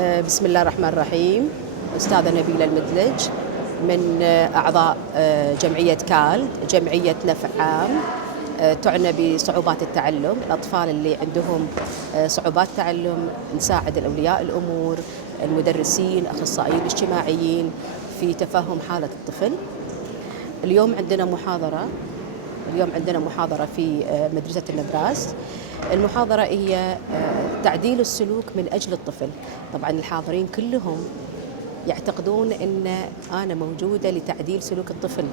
بسم الله الرحمن الرحيم. أستاذة نبيلة المدلج من أعضاء جمعية كالد، جمعية نفع عام تعنى بصعوبات التعلم. الأطفال اللي عندهم صعوبات تعلم نساعد الأولياء الأمور، المدرسين، أخصائيين الاجتماعيين في تفهم حالة الطفل. اليوم عندنا محاضرة في مدرسة النبراس. المحاضرة هي تعديل السلوك من أجل الطفل. طبعا الحاضرين كلهم يعتقدون أن أنا موجودة لتعديل سلوك الطفل،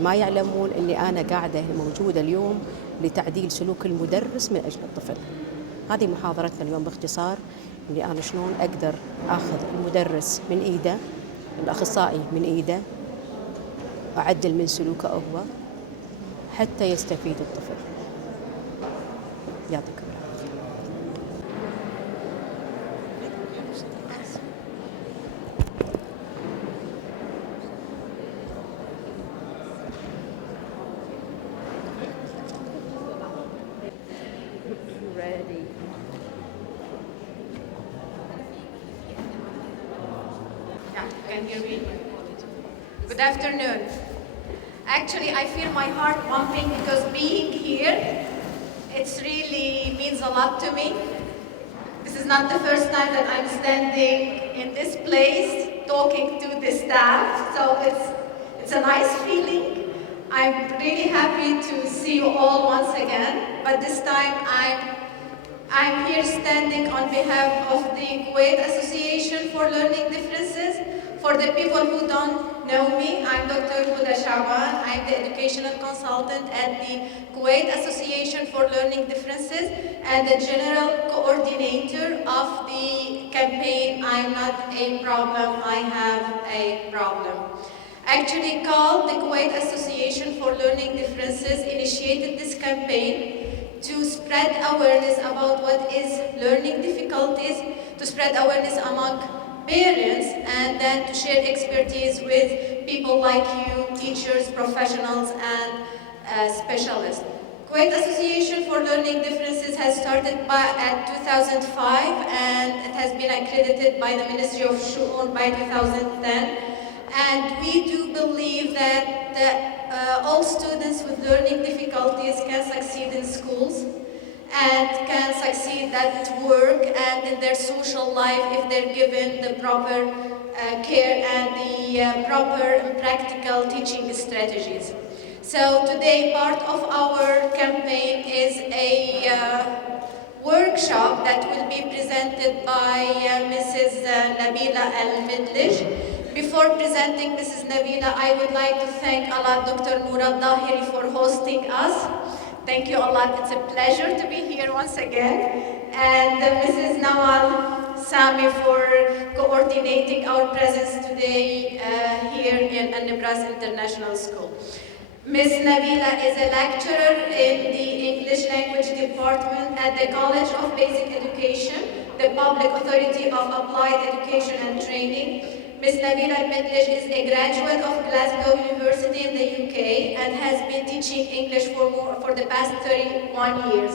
ما يعلمون أني أنا قاعدة موجودة اليوم لتعديل سلوك المدرس من أجل الطفل. هذه محاضرتنا اليوم باختصار، أني أنا شلون أقدر أخذ المدرس من إيده، الأخصائي من إيده، أعدل من سلوكه هو حتى يستفيد الطفل. يعطيكم العافية. Can you hear me? Good afternoon. Actually, I feel my heart pumping because being here, it really means a lot to me. This is not the first time that I'm standing in this place talking to the staff, so it's a nice feeling. I'm really happy to see you all once again, but this time I'm here standing on behalf of the Kuwait Association for Learning Differences. For the people who don't know me, I'm Dr. Huda Shaban. I'm the educational consultant at the Kuwait Association for Learning Differences and the general coordinator of the campaign I'm Not a Problem, I Have a Problem. Actually called the Kuwait Association for Learning Differences initiated this campaign to spread awareness about what is learning difficulties, to spread awareness among parents, and then to share expertise with people like you, teachers, professionals, and specialists. Kuwait Association for Learning Differences has started at 2005, and it has been accredited by the Ministry of Shu'un by 2010. And we do believe that all students with learning difficulties can succeed in schools and can succeed at work and in their social life if they're given the proper care and the proper and practical teaching strategies. So today, part of our campaign is a workshop that will be presented by Mrs. Nabila Al-Midlij. Before presenting Mrs. Nabila, I would like to thank Dr. Noura Dahiri for hosting us. Thank you a lot. It's a pleasure to be here once again. And Mrs. Nawal Sami for coordinating our presence today here in An-Nibras International School. Ms. Nabila is a lecturer in the English Language Department at the College of Basic Education, the Public Authority of Applied Education and Training. Ms. Nabila Al-Medlij is a graduate of Glasgow University in the UK and has been teaching English for the past 31 years.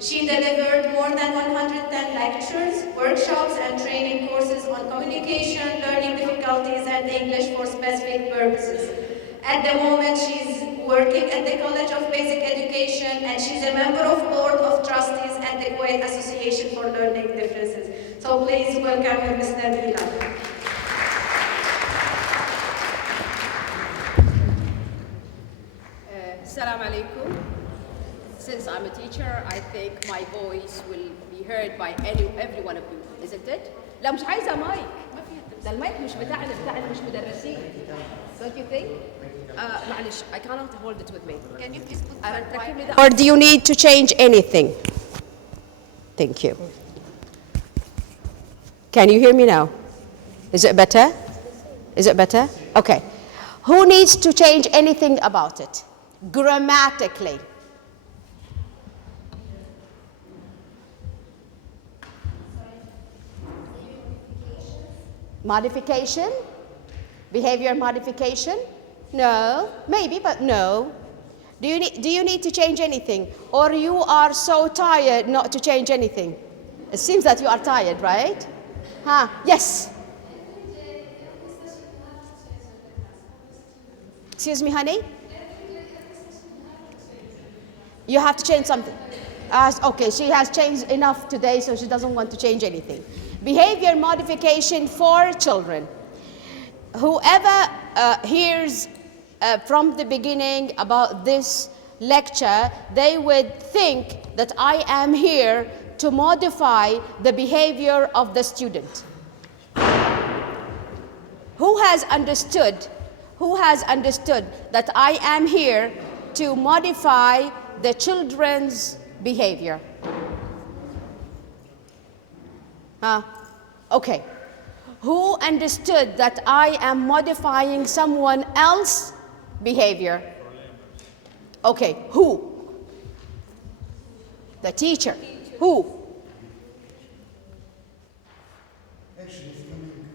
She delivered more than 110 lectures, workshops, and training courses on communication, learning difficulties, and English for specific purposes. At the moment, she's working at the College of Basic Education, and she's a member of Board of Trustees at the Kuwait Association for Learning Differences. So please welcome Ms. Nabila. Assalamu alaikum. Since I'm a teacher, I think my voice will be heard by every one of you, isn't it? لا مش عايزة مايك، ده المايك مش بتاعنا مش مدرسين. Don't you think? معلش, I cannot hold it with me. Can you please put Or do you need to change anything? Thank you. Can you hear me now? Is it better? Is it better? Okay. Who needs to change anything about it? Grammatically. Modification? Behavior modification? No. Maybe, but no. Do you need to change anything? Or you are so tired not to change anything? It seems that you are tired, right? Yes. Excuse me, honey? You have to change something. Okay, she has changed enough today, so she doesn't want to change anything. Behavior modification for children. Whoever hears from the beginning about this lecture, they would think that I am here to modify the behavior of the student. Who has understood that I am here to modify the children's behavior? Okay. Who understood that I am modifying someone else's behavior? Okay, who? The teacher. Who? Actually, it's coming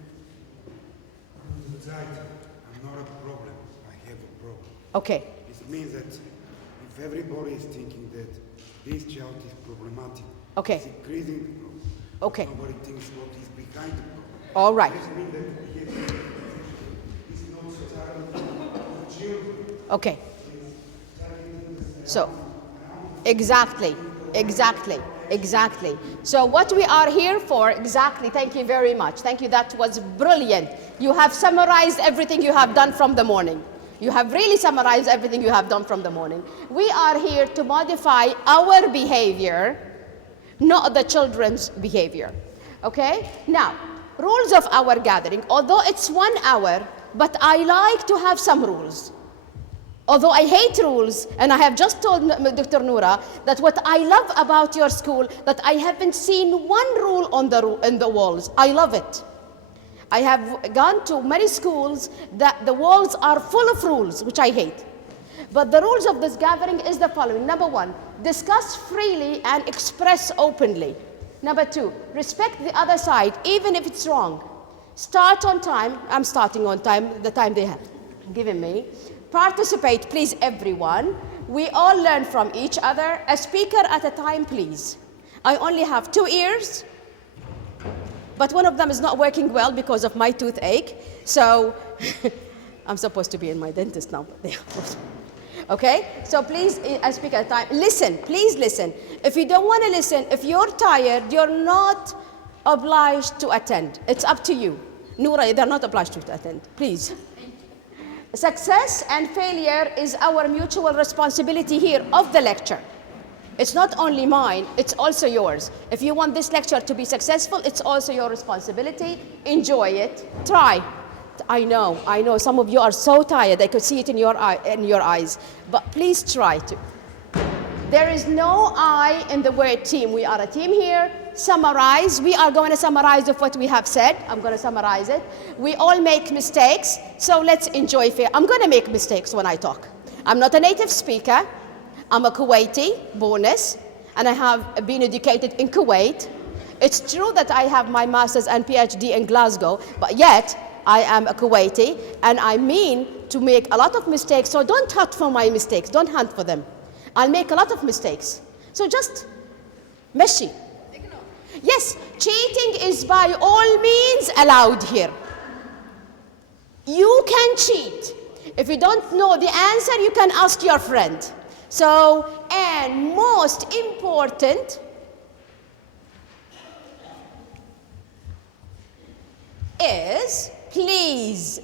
from the side. I'm not a problem. I have a problem. Okay. It means that if everybody is thinking that this child is problematic, Okay. it's increasing the problem. Okay. Nobody thinks what is behind the problem. All right. This means that it's not starting with children. Okay. So, exactly. So what we are here for, exactly, thank you very much. Thank you, that was brilliant. You have summarized everything you have done from the morning. You have really summarized everything you have done from the morning. We are here to modify our behavior, not the children's behavior. Okay? Now, rules of our gathering. Although it's 1 hour, but I like to have some rules. Although I hate rules, and I have just told Dr. Noura that what I love about your school, that I haven't seen one rule on in the walls. I love it. I have gone to many schools that the walls are full of rules, which I hate. But the rules of this gathering is the following. Number 1, discuss freely and express openly. Number 2, respect the other side, even if it's wrong. Start on time. I'm starting on time, the time they have given me. Participate, please, everyone. We all learn from each other. A speaker at a time, please. I only have 2 ears, but one of them is not working well because of my toothache. So I'm supposed to be in my dentist now, but they are. Okay? So please, a speaker at a time. Listen, please listen. If you don't want to listen, if you're tired, you're not obliged to attend. It's up to you. Noura, they're not obliged to attend. Please. Success and failure is our mutual responsibility here of the lecture. It's not only mine, it's also yours. If you want this lecture to be successful, it's also your responsibility. Enjoy it. Try. I know, some of you are so tired, I could see it in your eyes. But please try to. There is no I in the word team. We are a team here. Summarize. We are going to summarize of what we have said. I'm going to summarize it. We all make mistakes, so let's enjoy fair. I'm going to make mistakes when I talk. I'm not a native speaker. I'm a Kuwaiti, bonus, and I have been educated in Kuwait. It's true that I have my master's and PhD in Glasgow, but yet I am a Kuwaiti, and I mean to make a lot of mistakes, so don't hunt for my mistakes. Don't hunt for them. I'll make a lot of mistakes. So just meshi. Yes, cheating is by all means allowed here. You can cheat. If you don't know the answer, you can ask your friend. So, and most important is, please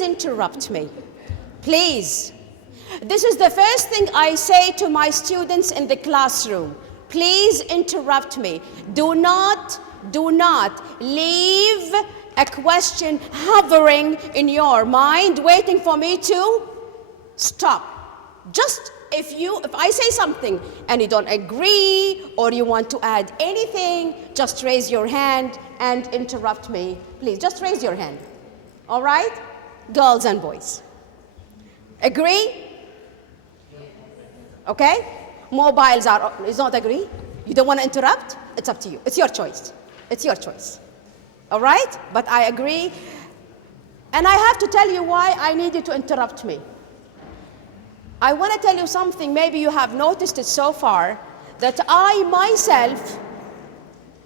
interrupt me. Please. This is the first thing I say to my students in the classroom. Please interrupt me. Do not leave a question hovering in your mind, waiting for me to stop. Just if I say something and you don't agree or you want to add anything, just raise your hand and interrupt me. Please, just raise your hand. All right? Girls and boys. Agree? Okay? Mobiles is not agree? You don't want to interrupt? It's up to you. It's your choice. It's your choice. All right? But I agree. And I have to tell you why I need you to interrupt me. I want to tell you something, maybe you have noticed it so far, that I myself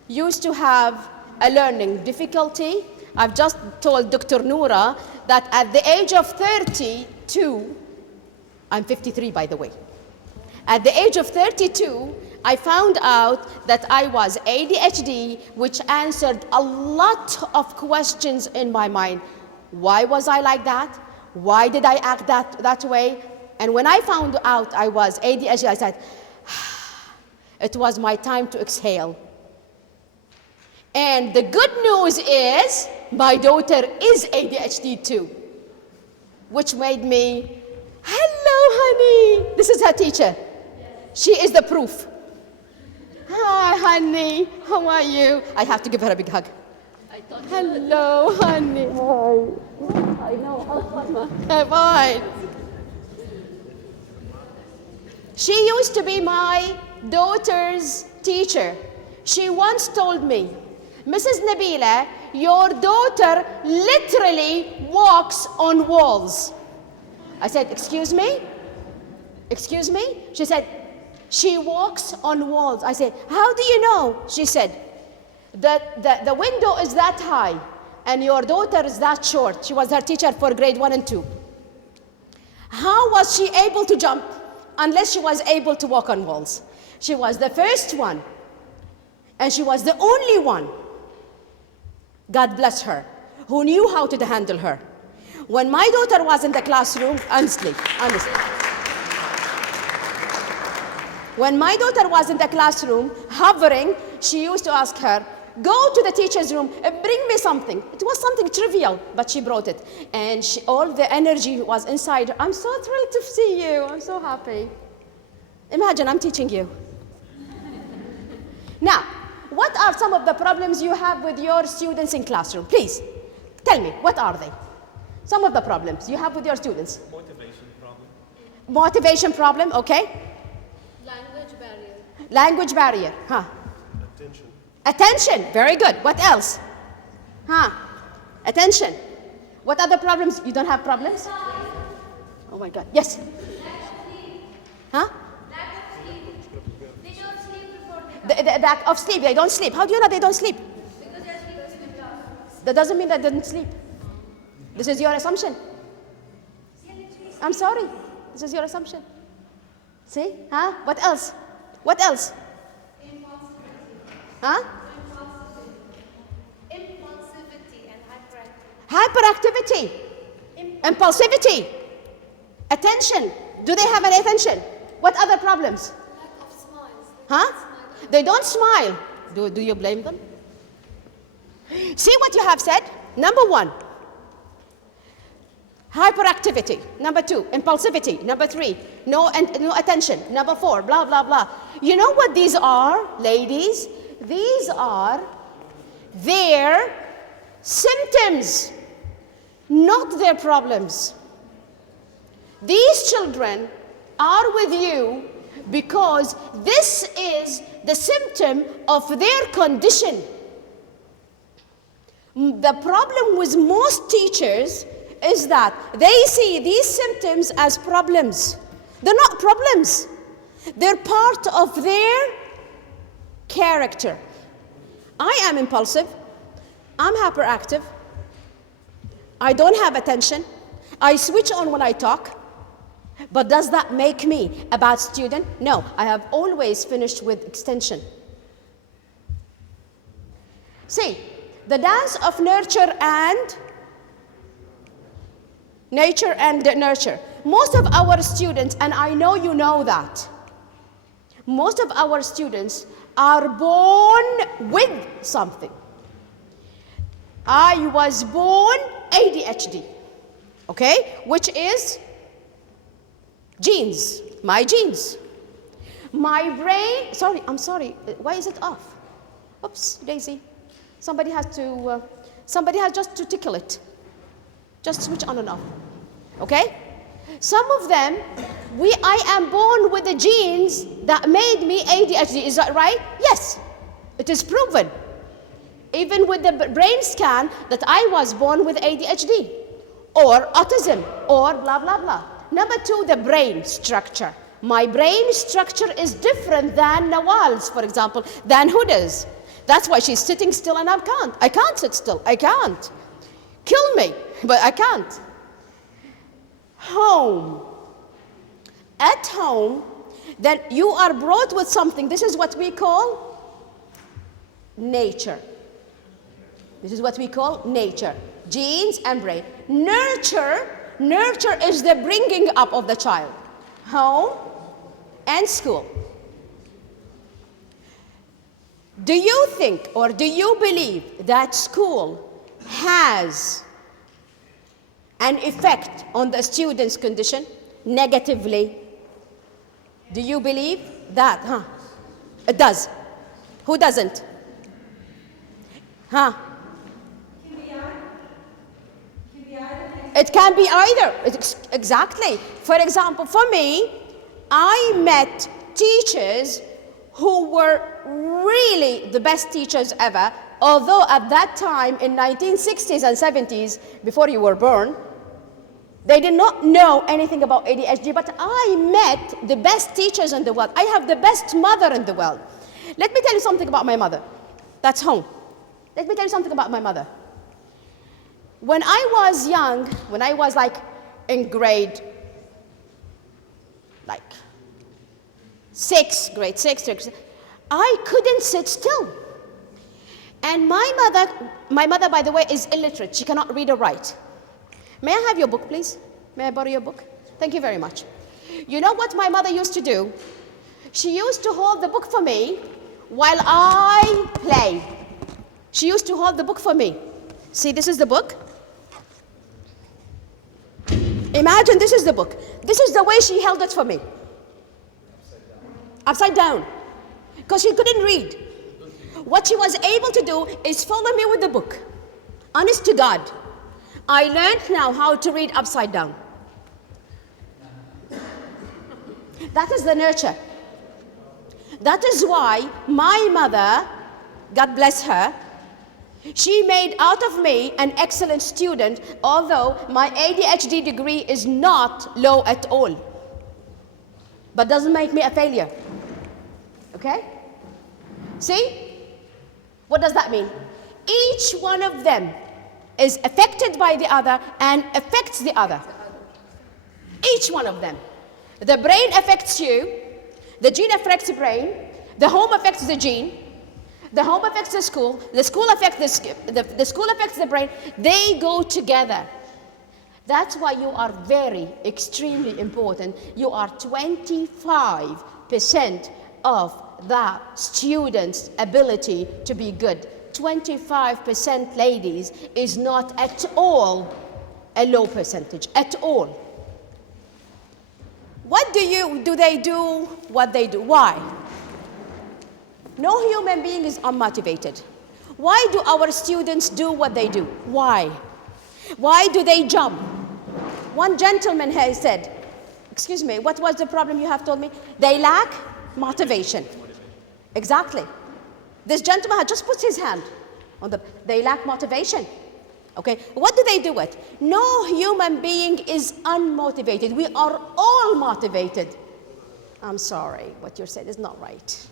used to have a learning difficulty. I've just told Dr. Noura that at the age of 32, I'm 53 by the way, at the age of 32, I found out that I was ADHD, which answered a lot of questions in my mind. Why was I like that? Why did I act that way? And when I found out I was ADHD, I said, it was my time to exhale. And the good news is, my daughter is ADHD too, which made me, hello, honey. This is her teacher. She is the proof. Hi, honey. How are you? I have to give her a big hug. Hello, honey. Hi. I know. Bye. She used to be my daughter's teacher. She once told me, Mrs. Nabila, your daughter literally walks on walls. I said, excuse me? Excuse me? She said, she walks on walls. I said, how do you know? She said, the window is that high and your daughter is that short. She was her teacher for grade 1 and 2. How was she able to jump unless she was able to walk on walls? She was the first one and she was the only one, God bless her, who knew how to handle her. When my daughter was in the classroom, honestly. When my daughter was in the classroom, hovering, she used to ask her, go to the teacher's room, bring me something. It was something trivial, but she brought it. And all the energy was inside her. I'm so thrilled to see you. I'm so happy. Imagine I'm teaching you. Now, what are some of the problems you have with your students in classroom? Please, tell me, what are they? Some of the problems you have with your students. Motivation problem. Motivation problem, okay. Language barrier. Language barrier, huh? Attention. Attention, very good. What else? Huh? Attention. What other problems? You don't have problems? Oh my God, yes. Huh? The lack of sleep, they don't sleep. How do you know they don't sleep? Because they are sleeping in the class. That doesn't mean that they didn't sleep. This is your assumption. I'm sorry. This is your assumption. See? Huh? What else? What else? Huh? Impulsivity and Hyperactivity. hyperactivity. Impulsivity. Attention. Do they have any attention? What other problems? Lack of smiles. Huh? They don't smile. Do you blame them? See what you have said? Number 1, hyperactivity. Number 2, impulsivity. Number 3, no attention. Number 4, blah, blah, blah. You know what these are, ladies? These are their symptoms, not their problems. These children are with you because this is the symptom of their condition. The problem with most teachers is that they see these symptoms as problems. They're not problems. They're part of their character. I am impulsive. I'm hyperactive. I don't have attention. I switch on when I talk. But does that make me a bad student? No, I have always finished with extension. See, the dance of nature and nurture. Most of our students, and I know you know that, most of our students are born with something. I was born ADHD, okay, which is genes, my genes. My brain, I'm sorry, why is it off? Oops, Daisy. Somebody has just to tickle it. Just switch on and off, okay? Some of them, I am born with the genes that made me ADHD, is that right? Yes, it is proven. Even with the brain scan that I was born with ADHD or autism or blah, blah, blah. Number 2, the brain structure. My brain structure is different than Nawal's, for example, than Huda's. That's why she's sitting still and I can't. I can't sit still. I can't. Kill me, but I can't. Home. At home, then you are brought with something. This is what we call nature. This is what we call nature. Genes and brain. Nurture is the bringing up of the child. Home and school. Do you think or do you believe that school has an effect on the student's condition negatively? Do you believe that? It does. Who doesn't? It can be either. Exactly. For example, for me, I met teachers who were really the best teachers ever, although at that time in 1960s and 70s, before you were born, they did not know anything about ADHD, but I met the best teachers in the world. I have the best mother in the world. Let me tell you something about my mother. That's home. Let me tell you something about my mother. When I was young, when I was like in grade grade six, I couldn't sit still. And my mother, by the way, is illiterate. She cannot read or write. May I have your book, please? May I borrow your book? Thank you very much. You know what my mother used to do? She used to hold the book for me while I play. She used to hold the book for me. See, this is the book. Imagine this is the book. This is the way she held it for me. Upside down. Because she couldn't read. What she was able to do is follow me with the book. Honest to God. I learned now how to read upside down. That is the nurture. That is why my mother, God bless her, she made out of me an excellent student, although my ADHD degree is not low at all. But doesn't make me a failure. Okay? See? What does that mean? Each one of them is affected by the other and affects the other. Each one of them. The brain affects you, the gene affects the brain, the home affects the gene, the home affects the school affects the school affects the brain. They go together. That's why you are very, extremely important. You are 25% of the student's ability to be good. 25%, ladies, is not at all a low percentage, at all. What do they do what they do? Why? No human being is unmotivated. Why do our students do what they do? Why? Why do they jump? One gentleman has said, excuse me, what was the problem you have told me? They lack motivation. Exactly. This gentleman had just put his hand on they lack motivation. Okay, what do they do with? No human being is unmotivated. We are all motivated. I'm sorry, what you're saying is not right.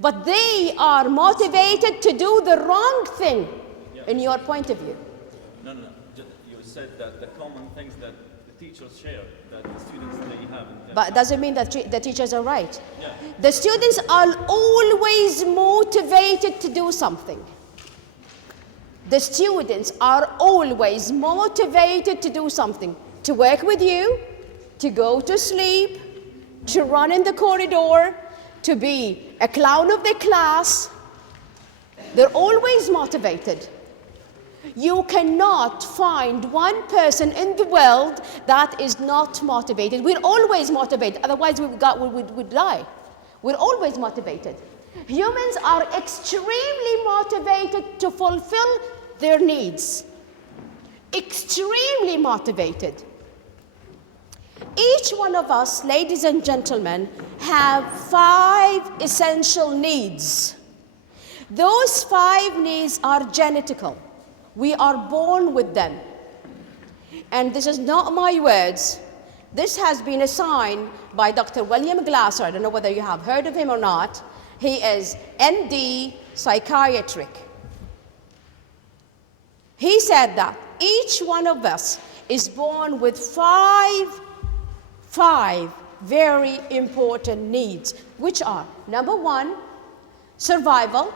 But they are motivated to do the wrong thing, in your point of view. No. You said that the common things that the teachers share, that the students they have. But doesn't mean that the teachers are right. Yeah. The students are always motivated to do something. The students are always motivated to do something. To work with you, to go to sleep, to run in the corridor, to be a clown of the class. They're always motivated. You cannot find one person in the world that is not motivated. We're always motivated, otherwise we'd die. We're always motivated. Humans are extremely motivated to fulfill their needs. Extremely motivated. Each one of us, ladies and gentlemen, have 5 essential needs. Those 5 needs are genetical. We are born with them. And this is not my words. This has been assigned by Dr. William Glasser. I don't know whether you have heard of him or not. He is MD psychiatric. He said that each one of us is born with five very important needs, which are, number one, survival.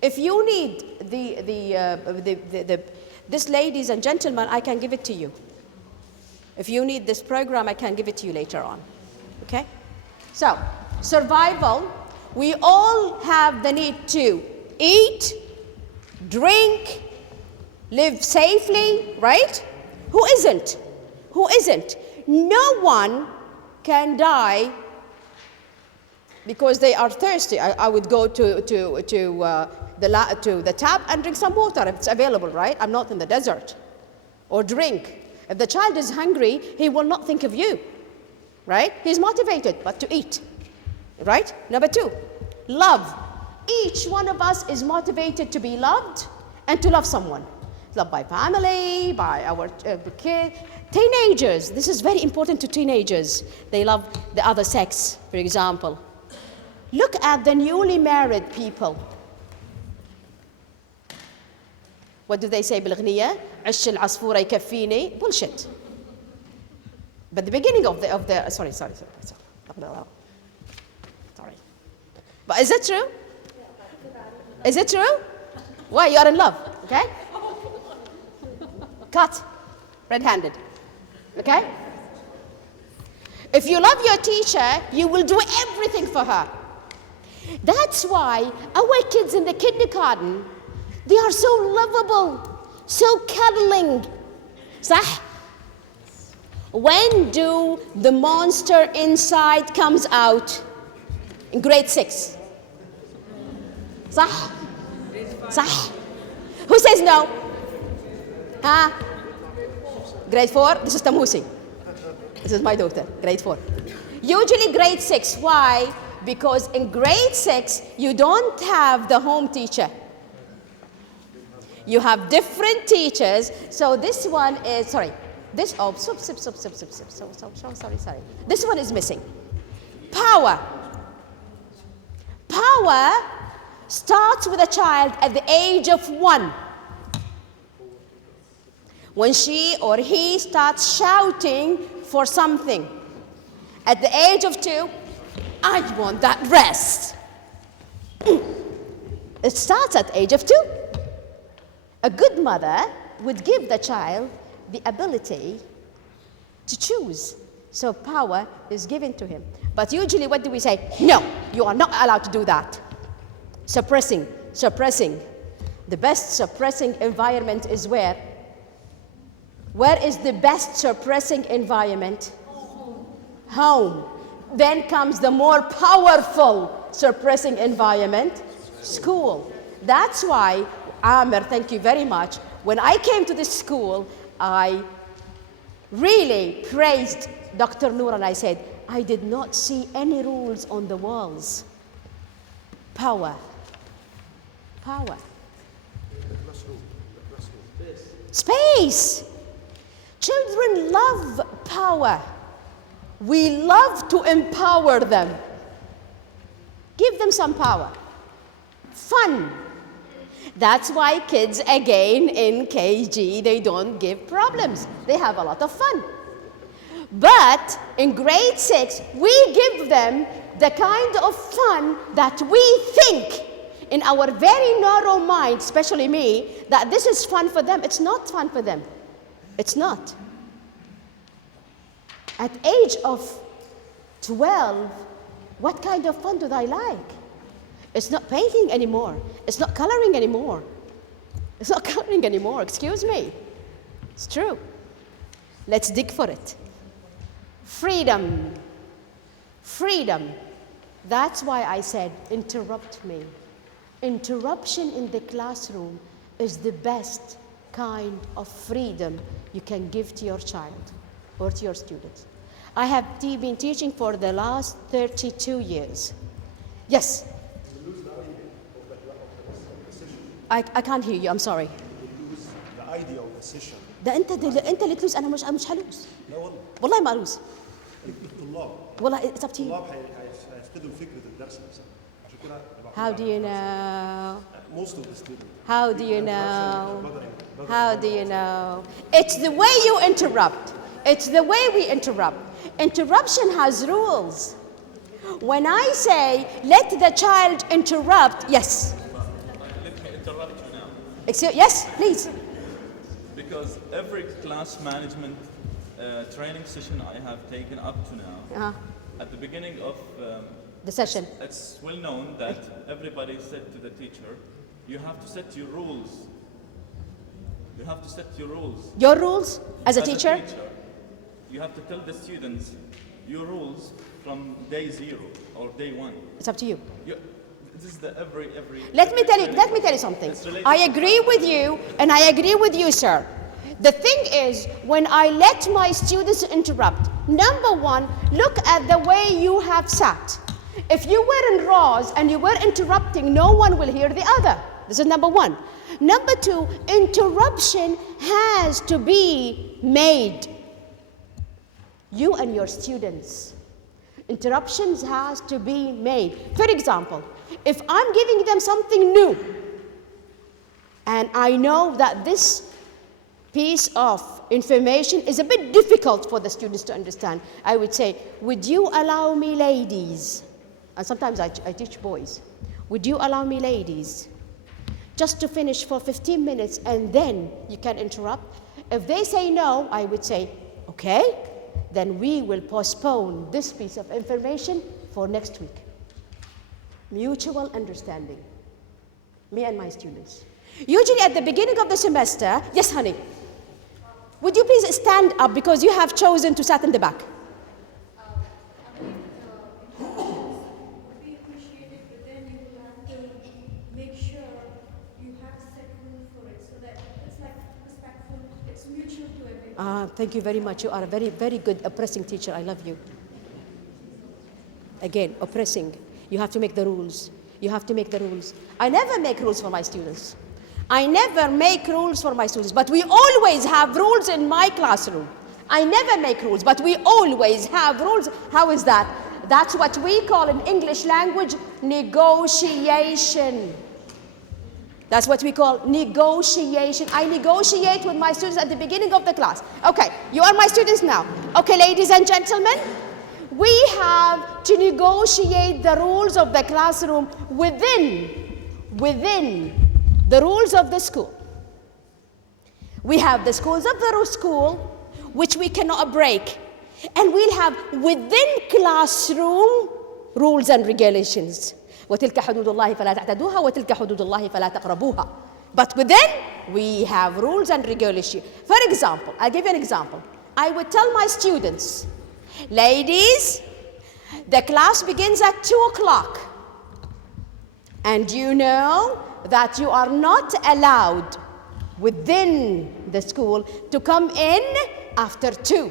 If you need this, ladies and gentlemen, I can give it to you. If you need this program, I can give it to you later on. Okay? So, survival, we all have the need to eat, drink, live safely, right? Who isn't? Who isn't? No one can die because they are thirsty. I would go to the tap and drink some water if it's available, right? I'm not in the desert. Or drink. If the child is hungry, he will not think of you, right? He's motivated, but to eat, right? Number two, love. Each one of us is motivated to be loved and to love someone. Loved by family, by our kid. Teenagers, this is very important to teenagers. They love the other sex, for example. Look at the newly married people. What do they say بالغنية؟ عش العصفورة يكفيني. Bullshit. But the beginning of the sorry. But is it true? Is it true? Why? You are in love, okay? Cut. Red-handed. Okay? If you love your teacher, you will do everything for her. That's why our kids in the kindergarten, they are so lovable, so cuddling. صح? When do the monster inside comes out? In grade 6. صح? صح? Who says no? Huh? Grade 4? This is Tamusi. This is my daughter, grade 4. Usually grade 6. Why? Because in grade 6, you don't have the home teacher. You have different teachers. So this one is, sorry. This, oh, sorry. This one is missing. Power. Power starts with a child at the age of 1. When she or he starts shouting for something. At the age of 2, I want that rest. It starts at the age of 2. A good mother would give the child the ability to choose. So power is given to him. But usually what do we say? No, you are not allowed to do that. Suppressing. The best suppressing environment is where? Where is the best suppressing environment? Home. Then comes the more powerful suppressing environment, school. That's why, Amir, thank you very much. When I came to this school, I really praised Dr. Noor and I said, I did not see any rules on the walls. Power. Space. Children love power. We love to empower them. Give them some power. Fun. That's why kids, again, in KG, they don't give problems. They have a lot of fun. But in grade 6, we give them the kind of fun that we think in our very narrow mind, especially me, that this is fun for them. It's not fun for them. It's not. At age of 12, what kind of fun do they like? It's not painting anymore. It's not coloring anymore. It's not coloring anymore, excuse me. It's true. Let's dig for it. Freedom. Freedom. That's why I said, interrupt me. Interruption in the classroom is the best kind of freedom you can give to your child or to your students. I have been teaching for the last 32 years. Yes? I can't hear you, I'm sorry. You lose the idea of the session. ده انت اللي تلوز، انا مش هلوز. لا والله. والله ما الوز. الطلاب والله it's up to you. الطلاب هيفقدوا فكره الدرس نفسها. عشان كده How do you know? most of the students. How do you know? How do you know? It's the way you interrupt. It's the way we interrupt. Interruption has rules. When I say, let the child interrupt, yes. Let me interrupt you now. Yes, please. Because every class management training session I have taken up to now, at the beginning of The session. it's well known that everybody said to the teacher, you have to set your rules. You have to set your rules. Your rules as a teacher? You have to tell the students your rules from day 0 or day 1. It's up to you. This is the every. Let me tell you something. I agree with you, and I agree with you, sir. The thing is, when I let my students interrupt, number one, look at the way you have sat. If you were in rows and you were interrupting, no one will hear the other. This is number one. Number two, interruption has to be made. You and your students. Interruptions has to be made. For example, if I'm giving them something new, and I know that this piece of information is a bit difficult for the students to understand, I would say, would you allow me, ladies? And sometimes I teach boys. Would you allow me, ladies, just to finish for 15 minutes and then you can interrupt? If they say no, I would say, okay, then we will postpone this piece of information for next week. Mutual understanding, me and my students. Usually at the beginning of the semester, yes, honey, would you please stand up because you have chosen to sit in the back? Thank you very much. You are a very, very good oppressing teacher. I love you. Again, oppressing. You have to make the rules. You have to make the rules. I never make rules for my students. I never make rules for my students, but we always have rules in my classroom. I never make rules, but we always have rules. How is that? That's what we call in English language negotiation. That's what we call negotiation. I negotiate with my students at the beginning of the class. Okay, you are my students now. Okay, ladies and gentlemen, we have to negotiate the rules of the classroom within the rules of the school. We have the schools of the school, which we cannot break. And we'll have within classroom rules and regulations. وتلك حدود الله فلا تعتدوها وتلك حدود الله فلا تقربوها. But within, we have rules and regulations. For example, I'll give you an example. I would tell my students, ladies, the class begins at 2 o'clock. And you know that you are not allowed within the school to come in after 2.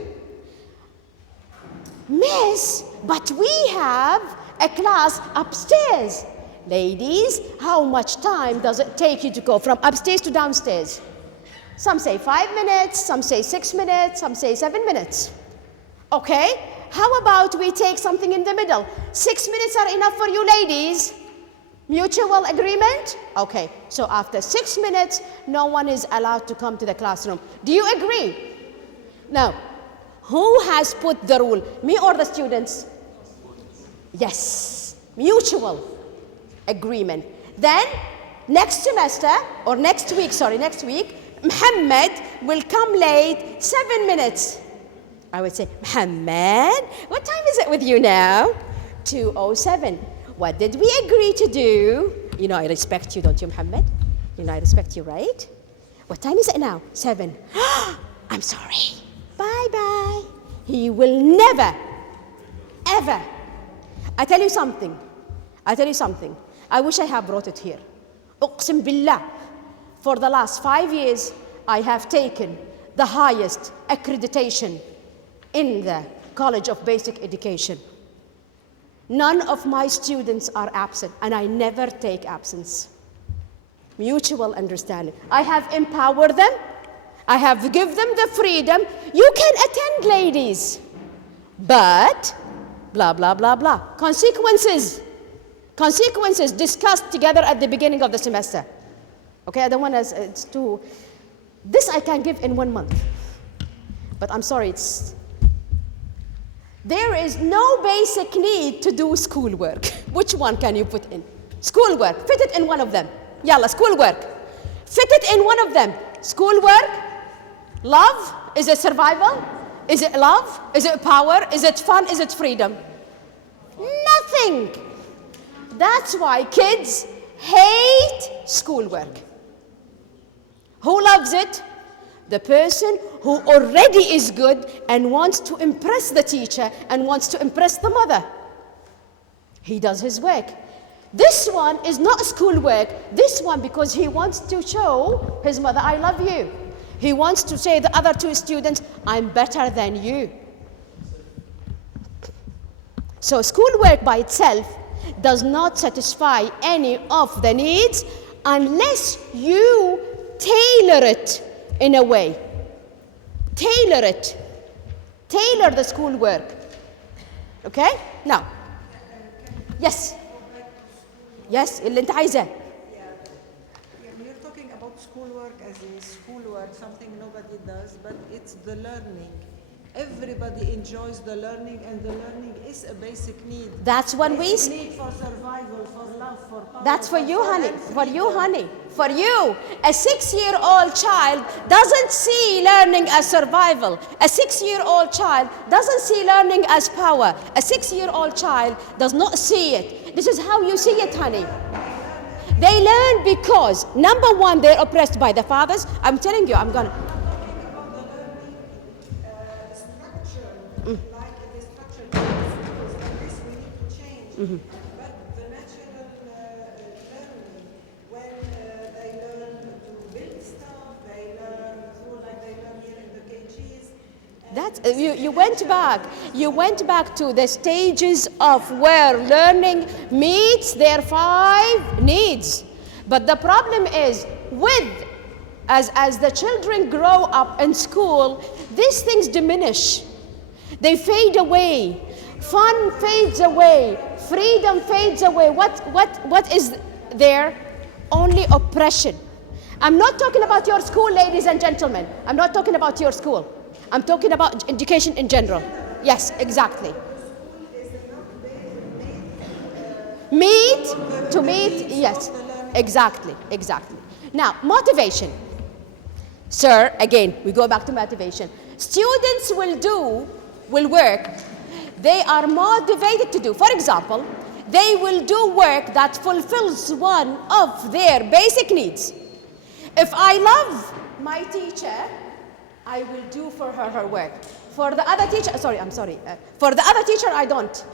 Miss, but we have a class upstairs. Ladies, how much time does it take you to go from upstairs to downstairs? Some say 5 minutes, some say 6 minutes, some say 7 minutes. Okay, how about we take something in the middle? 6 minutes are enough for you ladies. Mutual agreement? Okay, so after 6 minutes, no one is allowed to come to the classroom. Do you agree? Now, who has put the rule? Me or the students? Yes, mutual agreement. Then, next semester, or next week, Muhammad will come late 7 minutes. I would say, Muhammad, what time is it with you now? 2:07. What did we agree to do? You know I respect you, don't you, Muhammad? You know I respect you, right? What time is it now? 7. I'm sorry. Bye-bye. He will never, ever. I tell you something. I wish I have brought it here. أقسم بالله. For the last 5 years, I have taken the highest accreditation in the College of Basic Education. None of my students are absent, and I never take absence. Mutual understanding. I have empowered them. I have given them the freedom. You can attend, ladies, but blah, blah, blah, blah. Consequences discussed together at the beginning of the semester. Okay, I don't want to, it's too, this I can give in 1 month. But I'm sorry, there is no basic need to do schoolwork. Which one can you put in? Schoolwork, fit it in one of them. Yalla, schoolwork. Fit it in one of them. Schoolwork, love, is it survival? Is it love? Is it power? Is it fun? Is it freedom? Nothing. That's why kids hate schoolwork. Who loves it? The person who already is good and wants to impress the teacher and wants to impress the mother. He does his work. This one is not schoolwork. This one, because he wants to show his mother, I love you. He wants to say to the other two students, I'm better than you. So schoolwork by itself does not satisfy any of the needs unless you tailor it in a way. Tailor it. Tailor the schoolwork. Okay? Now. Yes. Yes, اللي انت عايزاه. You're talking about schoolwork as a schoolwork, something nobody does, but it's the learning. Everybody enjoys the learning, and the learning is a basic need. That's what we need for survival, for love, for power. That's for you, honey. For you, honey. For you. A 6-year-old child doesn't see learning as survival. A 6-year-old child doesn't see learning as power. A 6-year-old child does not see it. This is how you see it, honey. They learn because, number one, they're oppressed by the fathers. I'm telling you, I'm gonna. Like the structure like this, we need to change. But the natural learning, when they learn to build stuff, they learn through, like they learn here in the KGs. That's, you went back. You went back to the stages of where learning meets their 5 needs. But the problem is, as the children grow up in school, these things diminish. They fade away. Fun fades away. Freedom fades away. What is there? Only oppression. I'm not talking about your school, ladies and gentlemen. I'm not talking about your school. I'm talking about education in general. Yes, exactly. Meet, yes, exactly. Now, motivation. Sir, again, we go back to motivation. Students will work, they are motivated to do. For example, they will do work that fulfills one of their basic needs. If I love my teacher, I will do for her work. For the other teacher, for the other teacher, I don't.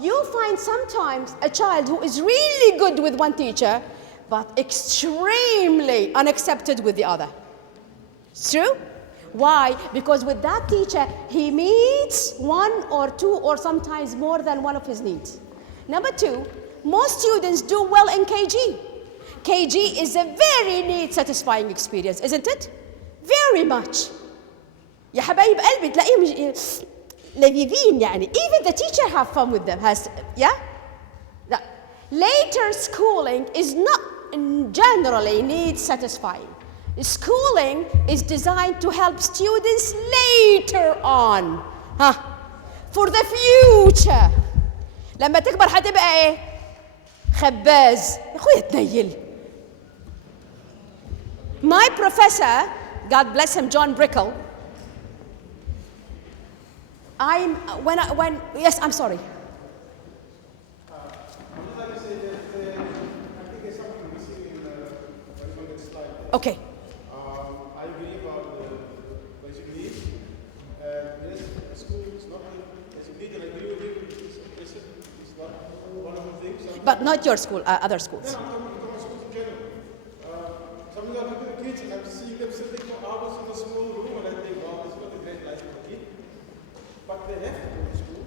You find sometimes a child who is really good with one teacher, but extremely unaccepted with the other. It's true? Why? Because with that teacher, he meets 1 or 2 or sometimes more than one of his needs. Number 2, most students do well in KG. KG is a very need-satisfying experience, isn't it? Very much. يا حبايب قلبي تلاقيهم لذيذين يعني. Even the teacher have fun with them. Yeah? Later schooling is not generally need-satisfying. Schooling is designed to help students later on. For the future. لما تكبر هتبقى ايه؟ خباز. يا اخويا تنيل. My professor, God bless him, John Brickell. Yes, I'm sorry. Okay. I agree about the basic needs. Yes, school is not the basic need, and I agree with you. It's not one of the things. But not your school, other schools. Yeah, I'm talking about schools in general. Something I look at the kids and I'm seeing them sitting for hours in a small room, and I think, wow, this is not a great life for a kid. But they have to go to school.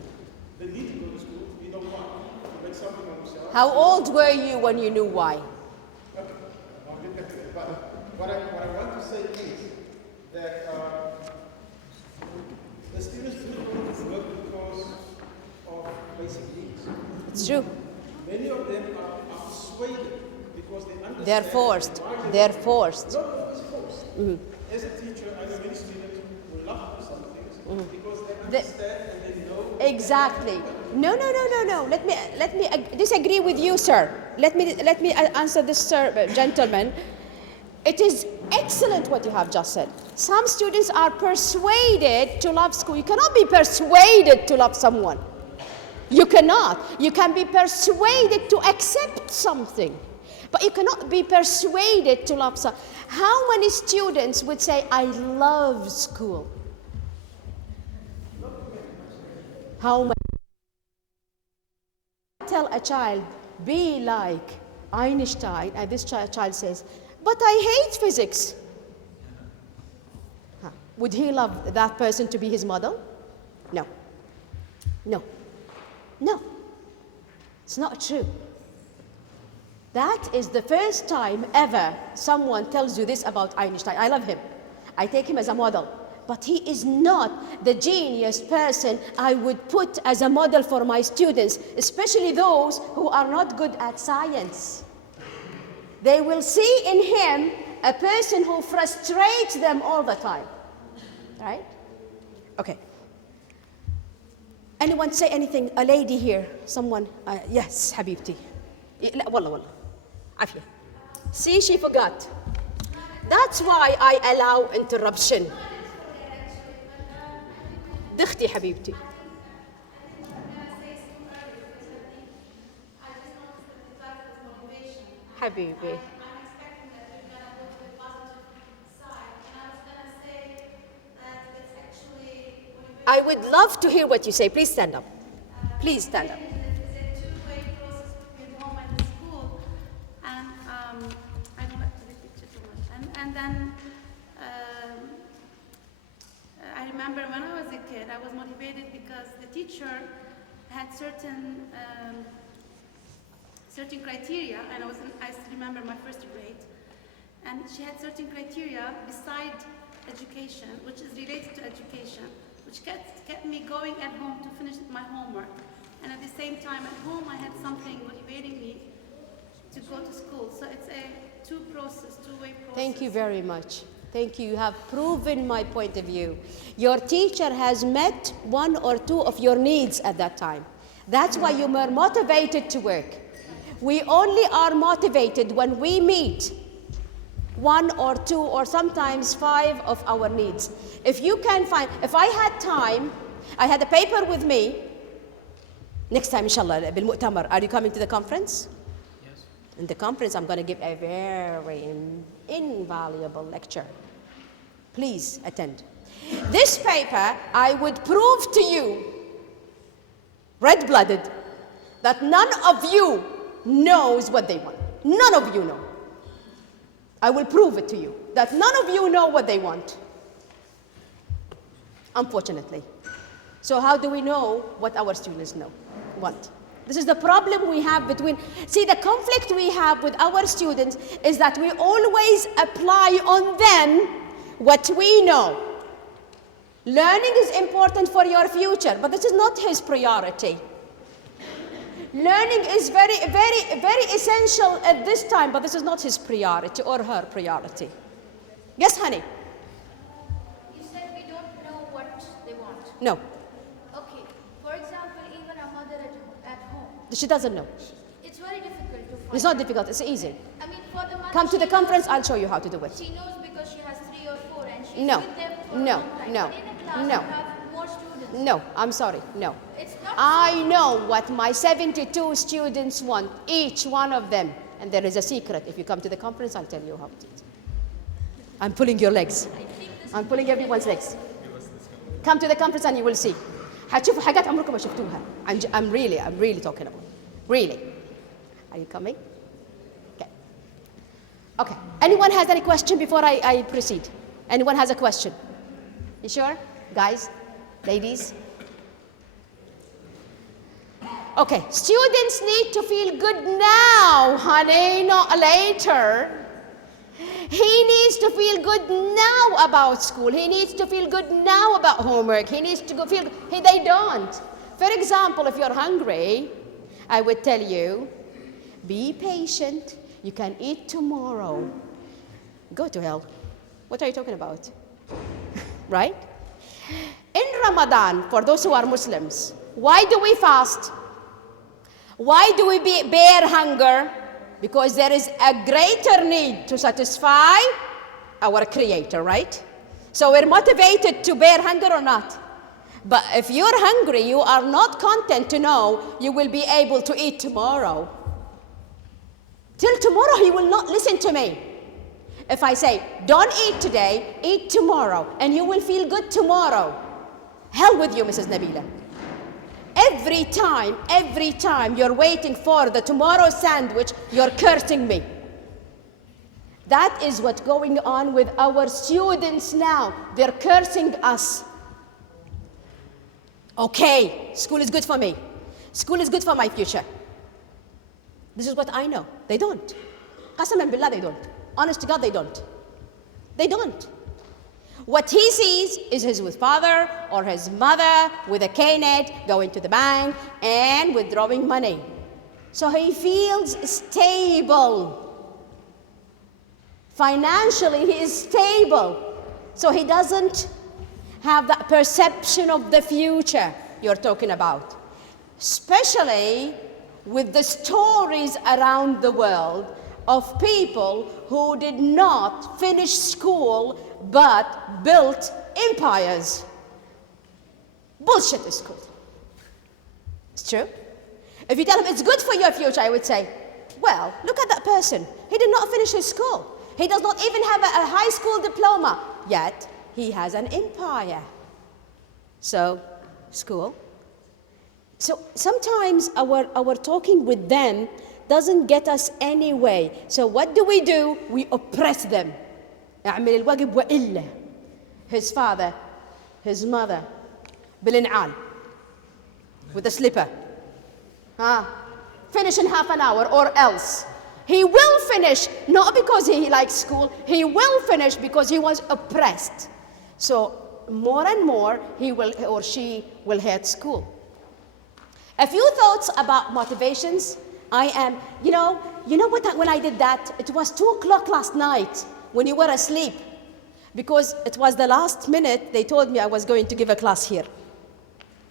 They need to go to school. We don't want to make something of themselves. How old were you when you knew why? Okay. But what I want to say is, It's true. Many of them are persuaded because they understand. They're forced. They're forced. No, it's forced. As a teacher, I know many students who love to do some things because they understand and they know. Exactly. No. Let me disagree with you, sir. Let me answer this, sir, gentleman. It is excellent what you have just said. Some students are persuaded to love school. You cannot be persuaded to love someone. You cannot. You can be persuaded to accept something, but you cannot be persuaded to love someone. How many students would say, I love school? How many? Tell a child, be like Einstein, and this child says, but I hate physics. Would he love that person to be his model? No. No. No. It's not true. That is the first time ever someone tells you this about Einstein. I love him. I take him as a model. But he is not the genius person I would put as a model for my students, especially those who are not good at science. They will see in him a person who frustrates them all the time. Right? Okay. Anyone say anything? A lady here. Someone. Yes, Habibti. لا والله. عافية. See, she forgot. That's why I allow interruption. دختي حبيبتي. حبيبي. I would love to hear what you say. Please stand up. Please stand up. It's a two-way process between home and the school, and I don't like to repeat it too much. And then I remember when I was a kid, I was motivated because the teacher had certain criteria, and I still remember my first grade, and she had certain criteria beside education, which is related to education, which kept me going at home to finish my homework. And at the same time at home, I had something motivating me to go to school. So it's a two-way process. Thank you very much. Thank you. You have proven my point of view. Your teacher has met one or two of your needs at that time. That's why you were motivated to work. We only are motivated when we meet one or two or sometimes 5 of our needs. If you can find, if I had time, I had a paper with me. Next time, inshallah, بالمؤتمر. Are you coming to the conference? Yes. In the conference, I'm going to give a very invaluable lecture. Please attend. This paper, I would prove to you, red-blooded, that none of you knows what they want. None of you know. I will prove it to you, that none of you know what they want. Unfortunately. So how do we know what our students want? This is the problem we have see, the conflict we have with our students is that we always apply on them what we know. Learning is important for your future, but this is not his priority. Learning is very, very, very essential at this time, but this is not his priority or her priority. Yes, honey? You said we don't know what they want. No, Okay. For example, even a mother at home, she doesn't know. it's very difficult to find. It's not difficult, it's easy. I mean, for the mother, Come to the she conference, knows- I'll show you how to do it. She knows because she has 3 or 4, and she's No, with them for no, a long time. no, But in a class, no. you have more students. No, I'm sorry, no. It's not. I know what my 72 students want, each one of them. And there is a secret. If you come to the conference, I'll tell you how to do it. I'm pulling your legs. I'm pulling everyone's legs. Come to the conference and you will see. هتشوفوا حاجات عمركم ما شفتوها. I'm really talking about. Really. Are you coming? Okay. Okay. Anyone has any question before I proceed? Anyone has a question? You sure? Guys? Ladies? Okay, students need to feel good now, honey, not later. He needs to feel good now about school. He needs to feel good now about homework. He needs to feel good. They don't. For example, if you're hungry I would tell you, be patient, you can eat tomorrow. Go to hell. What are you talking about? Right? In Ramadan, for those who are Muslims, why do we fast? Why do we bear hunger? Because there is a greater need to satisfy our Creator, right? So we're motivated to bear hunger or not? But if you're hungry, you are not content to know you will be able to eat tomorrow. Till tomorrow, he will not listen to me. If I say, don't eat today, eat tomorrow, and you will feel good tomorrow. Hell with you, Mrs. Nabila. Every time you're waiting for the tomorrow sandwich, you're cursing me. That is what's going on with our students now. They're cursing us. Okay, school is good for me. School is good for my future. This is what I know. They don't. Qasaman billah, they don't. Honest to God, they don't. They don't. What he sees is his father or his mother with a cane going to the bank and withdrawing money. So he feels stable. Financially, he is stable. So he doesn't have that perception of the future you're talking about. Especially with the stories around the world of people who did not finish school but built empires. Bullshit is good. It's true. If you tell him it's good for your future, I would say, well, look at that person. He did not finish his school. He does not even have a high school diploma, yet he has an empire. So, school. So sometimes our talking with them doesn't get us any way. So what do? We oppress them. اعمل الواجب وإلا. His father, his mother, بالانعال, with a slipper. Finish in half an hour or else. He will finish, not because he likes school, he will finish because he was oppressed. So more and more he will or she will hate school. A few thoughts about motivations. You know what, when I did that, it was 2 o'clock last night when you were asleep, because it was the last minute they told me I was going to give a class here.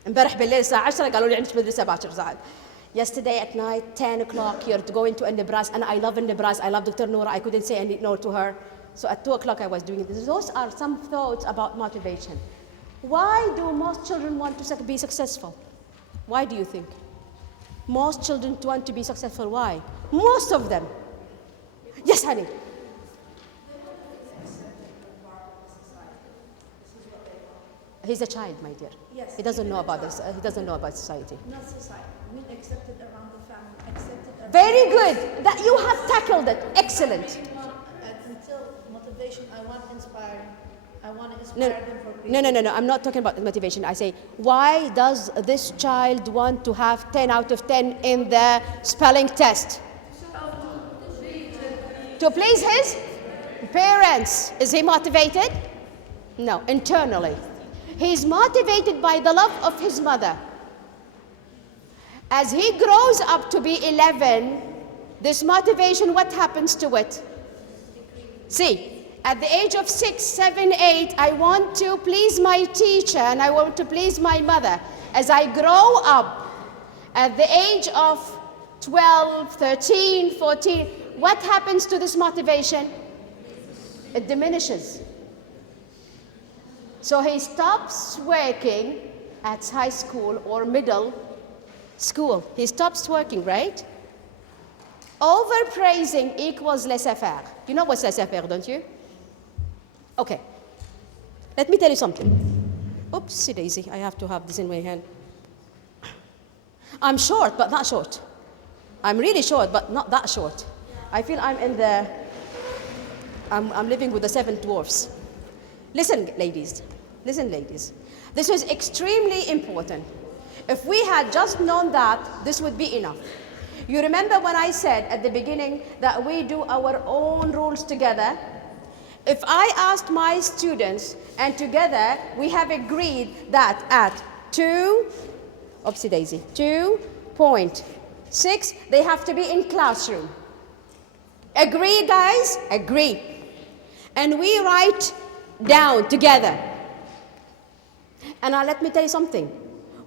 امبارح بالليل الساعة 10 قالوا لي عندك مدرسة باكر زعل. Yesterday at night, 10 o'clock, you're going to Nebras, and I love Nebras. I love Dr. Noura. I couldn't say any no to her. So at 2 o'clock I was doing this. Those are some thoughts about motivation. Why do most children want to be successful? Why do you think? Most children want to be successful. Why? Most of them. Yes, honey. He's a child, my dear. Yes. He doesn't know about this. He doesn't know about society. Not society. We accepted around the family. Accepted around Very good. That you have tackled it. Excellent. Until motivation, I want inspiring. I want to inspire them for creativity. No. I'm not talking about motivation. I say, why does this child want to have 10 out of 10 in the spelling test? To please his parents. Is he motivated? No, internally. He's motivated by the love of his mother. As he grows up to be 11, this motivation, what happens to it? See, at the age of 6, 7, 8, I want to please my teacher and I want to please my mother. As I grow up, at the age of 12, 13, 14, what happens to this motivation? It diminishes. So he stops working at high school or middle school. He stops working, right? Overpraising equals laissez-faire. You know what's laissez-faire, don't you? Okay. Let me tell you something. Oopsie daisy, I have to have this in my hand. I'm short, but not short. I'm really short, but not that short. I feel I'm living with the 7 dwarfs. Listen, ladies. This is extremely important. If we had just known that, this would be enough. You remember when I said at the beginning that we do our own rules together? If I asked my students, and together we have agreed that at 2.7 6, they have to be in classroom. Agree, guys? Agree. And we write down together. And now let me tell you something.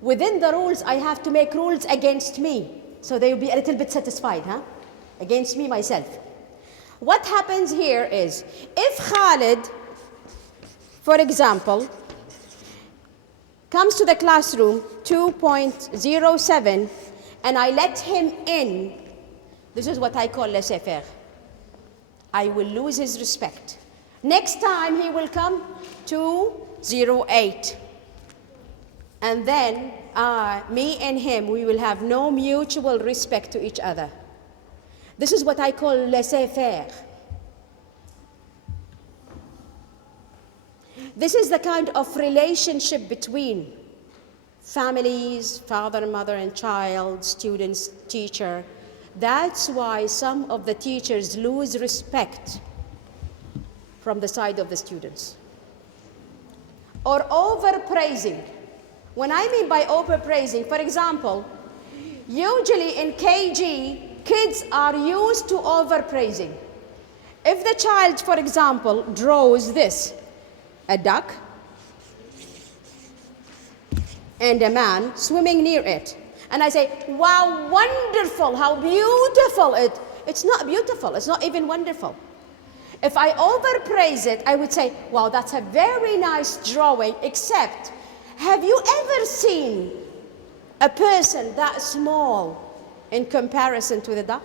Within the rules, I have to make rules against me. So they will be a little bit satisfied, huh? Against me, myself. What happens here is, if Khalid, for example, comes to the classroom 2.07, and I let him in, this is what I call laissez-faire. I will lose his respect. Next time he will come 2.08. And then me and him, we will have no mutual respect to each other. This is what I call laissez-faire. This is the kind of relationship between families, father, mother, and child, students, teacher. That's why some of the teachers lose respect from the side of the students. Or overpraising. When I mean by overpraising, for example, usually in KG, kids are used to overpraising. If the child, for example, draws this, a duck and a man swimming near it, and I say, wow, wonderful, how beautiful it's not beautiful, it's not even wonderful. If I overpraise it, I would say, wow, that's a very nice drawing, except, have you ever seen a person that small in comparison to the duck?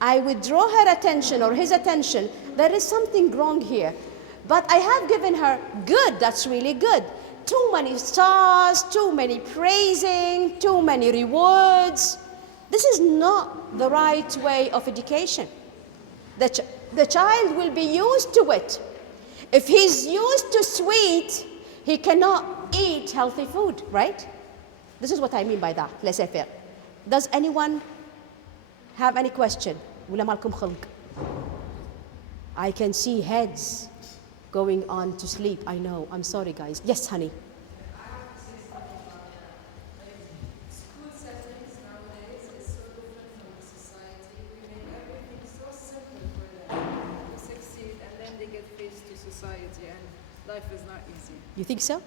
I would draw her attention or his attention, there is something wrong here. But I have given her good, that's really good. Too many stars, too many praising, too many rewards. This is not the right way of education. The child will be used to it. If he's used to sweet, he cannot eat healthy food, right? This is what I mean by that, laissez-faire. Does anyone have any question? I can see heads going on to sleep. I know. I'm sorry, guys. Yes, honey. I have to say something about that. School settings nowadays is so different from the society. We make everything so simple for them to succeed, and then they get faced to society, and life is not easy. You think so?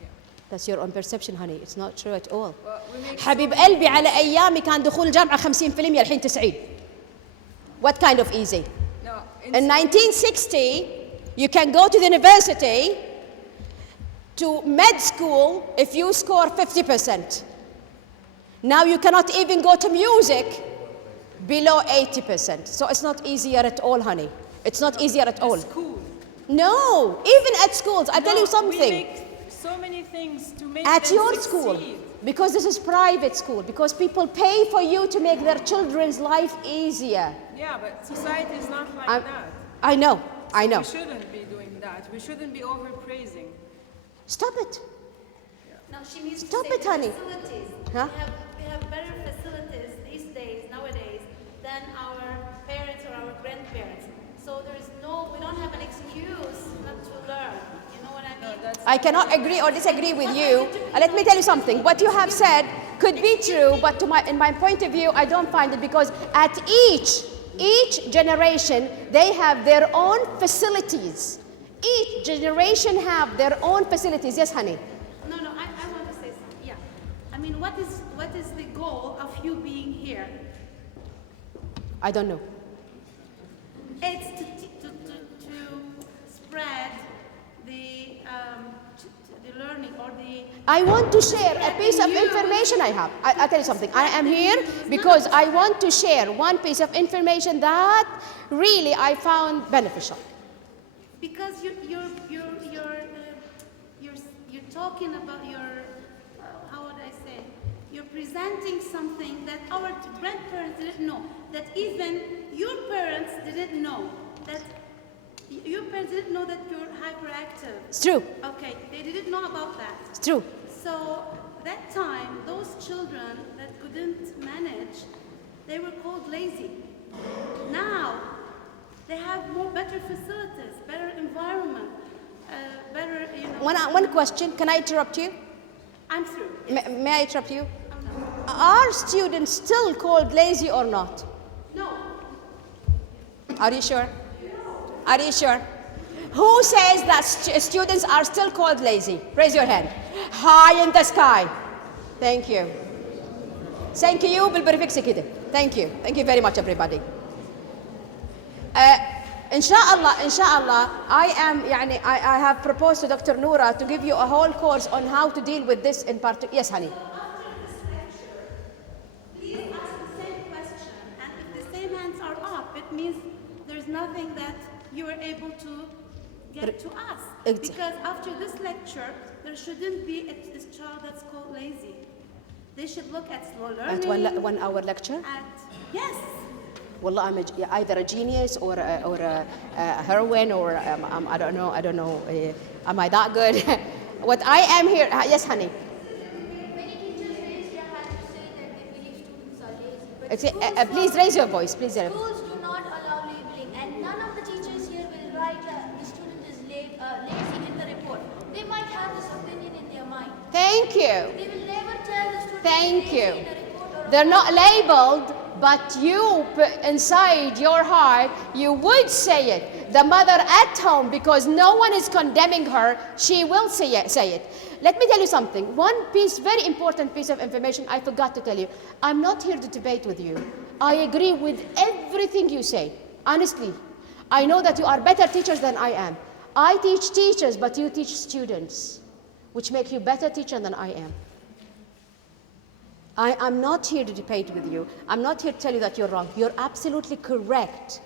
Yeah. That's your own perception, honey. It's not true at all. Well, we make حبيب قلبي على أيامي كان دخول الجامعة 50% الحين 90. What kind of easy? No, In 1960, you can go to the university, to med school, if you score 50%. Now you cannot even go to music below 80%. So it's not easier at all, honey. It's not easier at all. School. No, even at schools. I'll tell you something. We make so many things to make At them your succeed. school, because this is private school, because people pay for you to make their children's life easier. Yeah, but society is not like that. I know, I know. We shouldn't be doing that. We shouldn't be overpraising. Stop it. No, she needs Stop to say it, the honey. facilities. Huh? We have better facilities these days, nowadays, than our parents or our grandparents. So we don't have an excuse not to learn. You know what I mean? I cannot agree or disagree with you. Let me tell you something. What you have said could be true, but in my point of view, I don't find it, because at each generation, they have their own facilities. Each generation have their own facilities. Yes, honey? No, I want to say something. Yeah. I mean, what is the goal of you being here? I don't know. It's to spread the learning or the... I want to share a piece of information I have. I'll tell you something. I am here because I want to share one piece of information that really I found beneficial. Because you're talking about how would I say? You're presenting something that our grandparents didn't know, that even your parents didn't know, that your parents didn't know that you're hyperactive. It's true. Okay, they didn't know about that. It's true. So that time, those children that couldn't manage, they were called lazy. Now, they have better facilities, better environment, better, One question. Can I interrupt you? I'm through. May I interrupt you? are students still called lazy or not? No. Are you sure? Are you sure? Who says that students are still called lazy? Raise your hand. High in the sky. Thank you. Thank you بالبرفكس كده. Thank you. Thank you very much everybody. إن شاء الله I have proposed to Dr. Noura to give you a whole course on how to deal with this in part. Yes, honey. After this lecture, please ask the same question, and if the same hands are up, it means there's nothing that you are able to get to us. Because after this lecture, there shouldn't be a child that's called lazy. They should look at slow learning. At 1 hour lecture? Yes. Well, I'm either a genius or a heroine, or I don't know. Am I that good? What I am here, yes, honey. Many teachers raise their hand to say that they believe students are lazy. But Please raise your voice, please. Schools do not allow labeling, and none of the teachers here will write the student is lazy in the report. They might have this opinion in their mind. Thank you. They will never tell the student Thank you. in a report. They're not labeled, but you, inside your heart, you would say it. The mother at home, because no one is condemning her, she will say it. Let me tell you something. One piece, very important piece of information I forgot to tell you. I'm not here to debate with you. I agree with everything you say. Honestly, I know that you are better teachers than I am. I teach teachers, but you teach students, which make you better teacher than I am. I'm not here to debate with you. I'm not here to tell you that you're wrong. You're absolutely correct.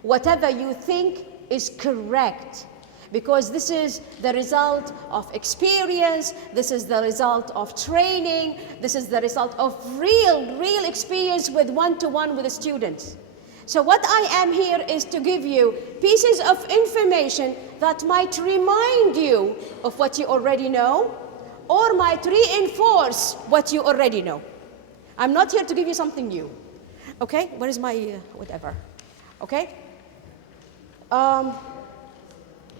Whatever you think is correct, because this is the result of experience, this is the result of training, this is the result of real experience with one-to-one with the students. So what I am here is to give you pieces of information that might remind you of what you already know, or might reinforce what you already know. I'm not here to give you something new. Okay? Where is my whatever? Okay?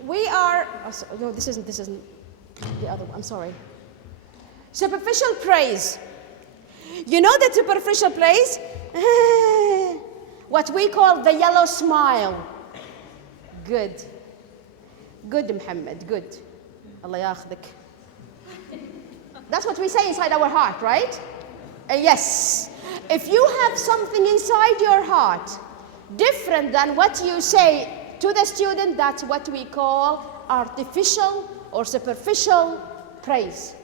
We are, no, this isn't the other one, I'm sorry. Superficial praise. You know the superficial praise? What we call the yellow smile. Good. Good, Muhammad, good. Allah yakhdik. That's what we say inside our heart, right? Yes. If you have something inside your heart different than what you say to the student, that's what we call artificial or superficial praise.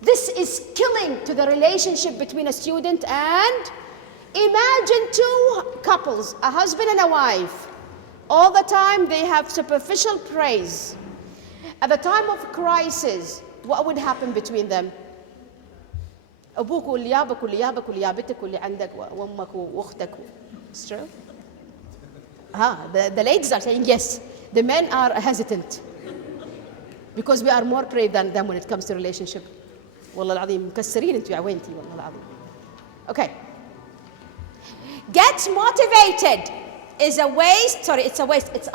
This is killing to the relationship between a student and, imagine two couples, a husband and a wife. All the time they have superficial praise. At the time of crisis, what would happen between them? أبوك واللي يابك واللي يابك واللي يابتك واللي عندك وأمك وأختك. It's true. The ladies are saying yes. The men are hesitant because we are more brave than them when it comes to relationship. والله العظيم مكسرين انتوا يا عوينتي والله العظيم. Okay. Get motivated is a waste. Sorry, it's a waste. It's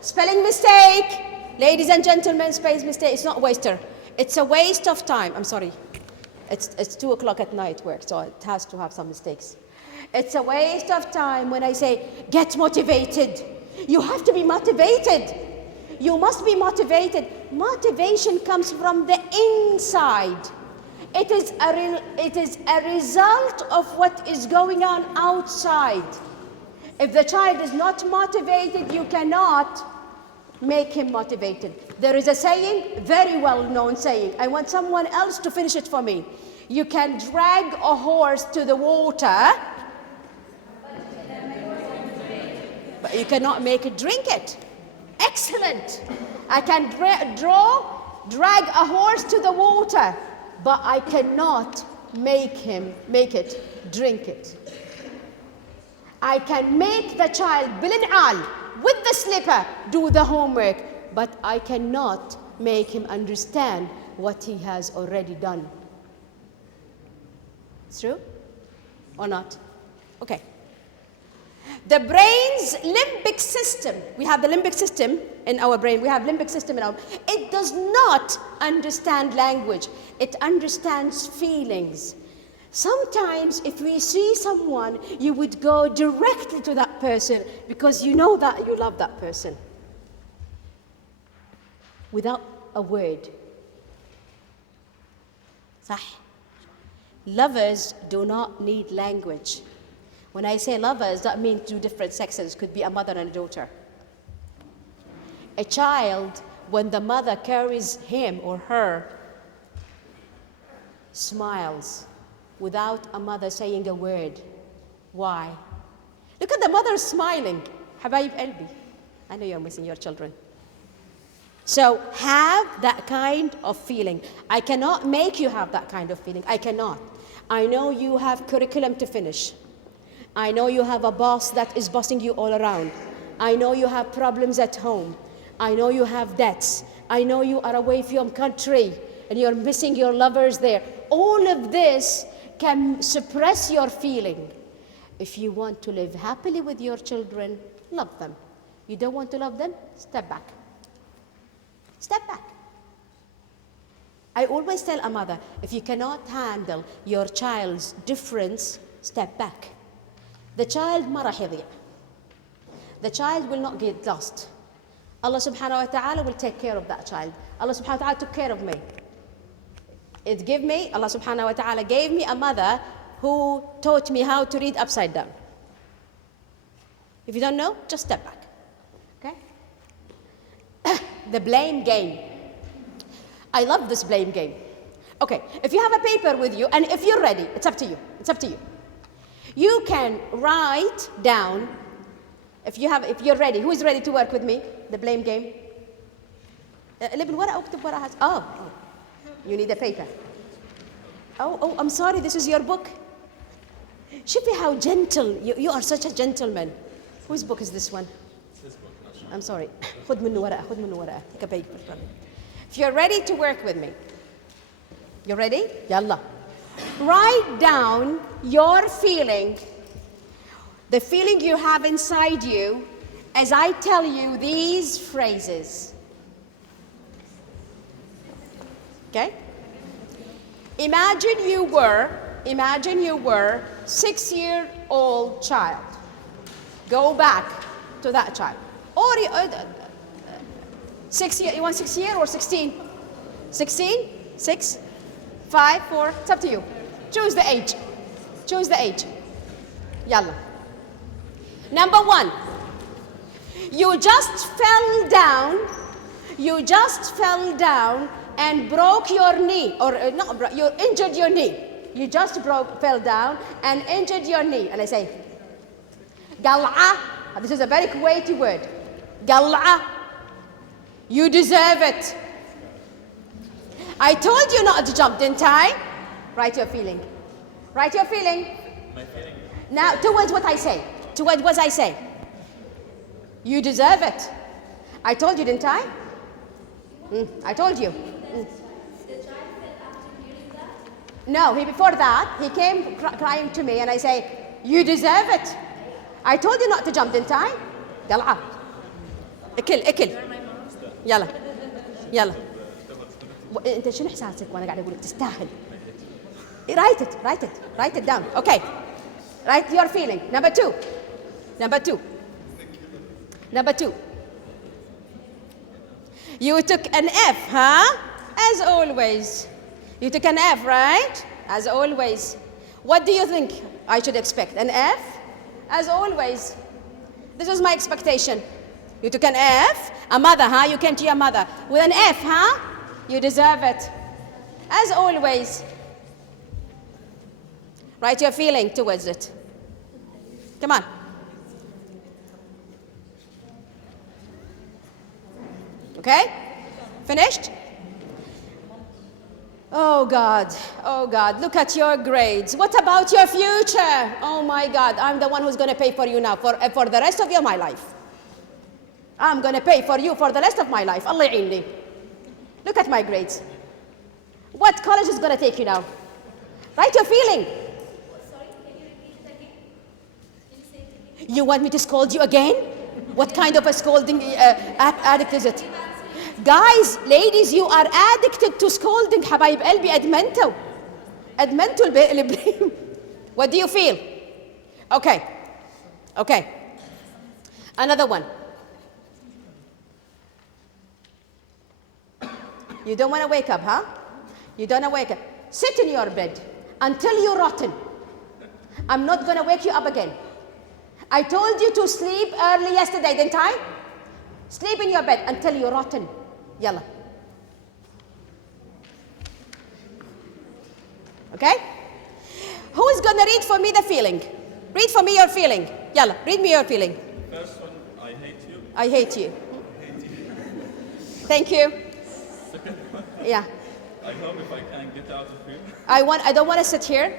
spelling mistake. Ladies and gentlemen, spelling mistake. It's not waster. It's a waste of time. I'm sorry. It's 2 o'clock at night work, so it has to have some mistakes. It's a waste of time when I say, get motivated. You have to be motivated. You must be motivated. Motivation comes from the inside. It is a result of what is going on outside. If the child is not motivated, you cannot make him motivated. There is a saying, very well-known saying. I want someone else to finish it for me. You can drag a horse to the water, but you cannot make it drink it. Excellent. I can drag a horse to the water, but I cannot make it drink it. I can make the child bilin'al with the slipper do the homework, but I cannot make him understand what he has already done. It's true or not? Okay. The brain's limbic system, we have the limbic system in our brain, we have limbic system in our brain. It does not understand language, it understands feelings. Sometimes if we see someone, you would go directly to that person because you know that you love that person. Without a word. صح. Lovers do not need language. When I say lovers, that means two different sexes. Could be a mother and a daughter. A child, when the mother carries him or her, smiles without a mother saying a word. Why? Look at the mother smiling. حبايب قلبي. I know you're missing your children. So have that kind of feeling. I cannot make you have that kind of feeling. I cannot. I know you have curriculum to finish. I know you have a boss that is bossing you all around. I know you have problems at home. I know you have debts. I know you are away from country and you're missing your lovers there. All of this can suppress your feeling. If you want to live happily with your children, love them. You don't want to love them? Step back. Step back. I always tell a mother, if you cannot handle your child's difference, step back. The child ما راح يضيع. The child will not get lost. Allah subhanahu wa ta'ala will take care of that child. Allah subhanahu wa ta'ala took care of me. Allah subhanahu wa ta'ala gave me a mother who taught me how to read upside down. If you don't know, just step back. Okay? The blame game. I love this blame game. Okay, if you have a paper with you, and if you're ready, it's up to you. It's up to you. You can write down, if you're ready. Who is ready to work with me? The blame game. Oh, you need a paper. Oh, I'm sorry, this is your book. شوفي how gentle, you are such a gentleman. Whose book is this one? His book. I'm sorry. خذ منه ورقة. Take a paper from it. If you're ready to work with me, you ready? Yalla. Write down your feeling, the feeling you have inside you, as I tell you these phrases. Okay? Imagine you were 6-year-old child. Go back to that child. Or 6 year, you want 6 year or 16? 16? 6? 5, 4, it's up to you. Choose the age. Choose the age. Yalla. Number 1. You just fell down and broke your knee, or you injured your knee. You just fell down and injured your knee. And I say, Gal'a. This is a very Kuwaiti word. Gal'a. You deserve it. I told you not to jump, didn't I? Write your feeling. Write your feeling. My feeling. Now, towards what I say. Towards what I say. You deserve it. I told you, didn't I? I told you. No, before that, he came crying to me and I say, you deserve it. I told you not to jump, didn't I? Gal'a. اكل. يلا. انت شنو احساسك وانا قاعد اقول لك تستاهل؟ Write it down. Okay. Write your feeling. Number 2. You took an F, huh? As always. You took an F, right? As always. What do you think I should expect? An F? As always. This was my expectation. You took an F, a mother, huh? You came to your mother with an F, huh? You deserve it. As always. Write your feeling towards it. Come on. Okay? Finished? Oh God, look at your grades. What about your future? Oh my God, I'm the one who's going to pay for you now for the rest of my life. I'm going to pay for you for the rest of my life. Allah ya'inni. Look at my grades. What college is going to take you now? Write your feeling. Sorry, can you repeat it again? Can you say it again? You want me to scold you again? What kind of a scolding addict is it? Guys, ladies, you are addicted to scolding. حبايب قلبي أدمنتوا. أدمنتوا البليم. What do you feel? Okay. Okay. Another one. You don't want to wake up, huh? You don't want to wake up. Sit in your bed until you're rotten. I'm not going to wake you up again. I told you to sleep early yesterday, didn't I? Sleep in your bed until you're rotten. Yalla. Okay? Who is going to read for me the feeling? Read for me your feeling. Yalla, read me your feeling. First one, I hate you. I hate you. Thank you. Second one, Yeah. I hope if I can get out of here. I don't want to sit here.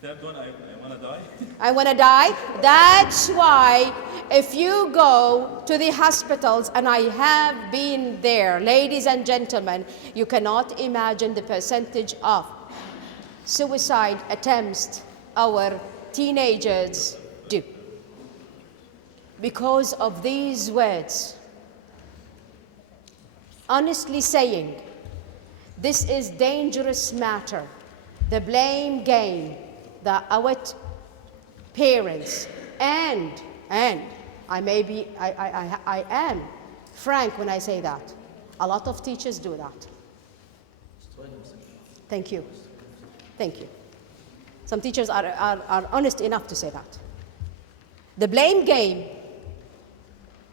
Third one, I want to die. I want to die. That's why if you go to the hospitals, and I have been there, ladies and gentlemen, you cannot imagine the percentage of suicide attempts our teenagers do because of these words. Honestly saying, this is dangerous matter. The blame game that our parents and I am frank when I say that. A lot of teachers do that. Thank you. Thank you. Some teachers are honest enough to say that. The blame game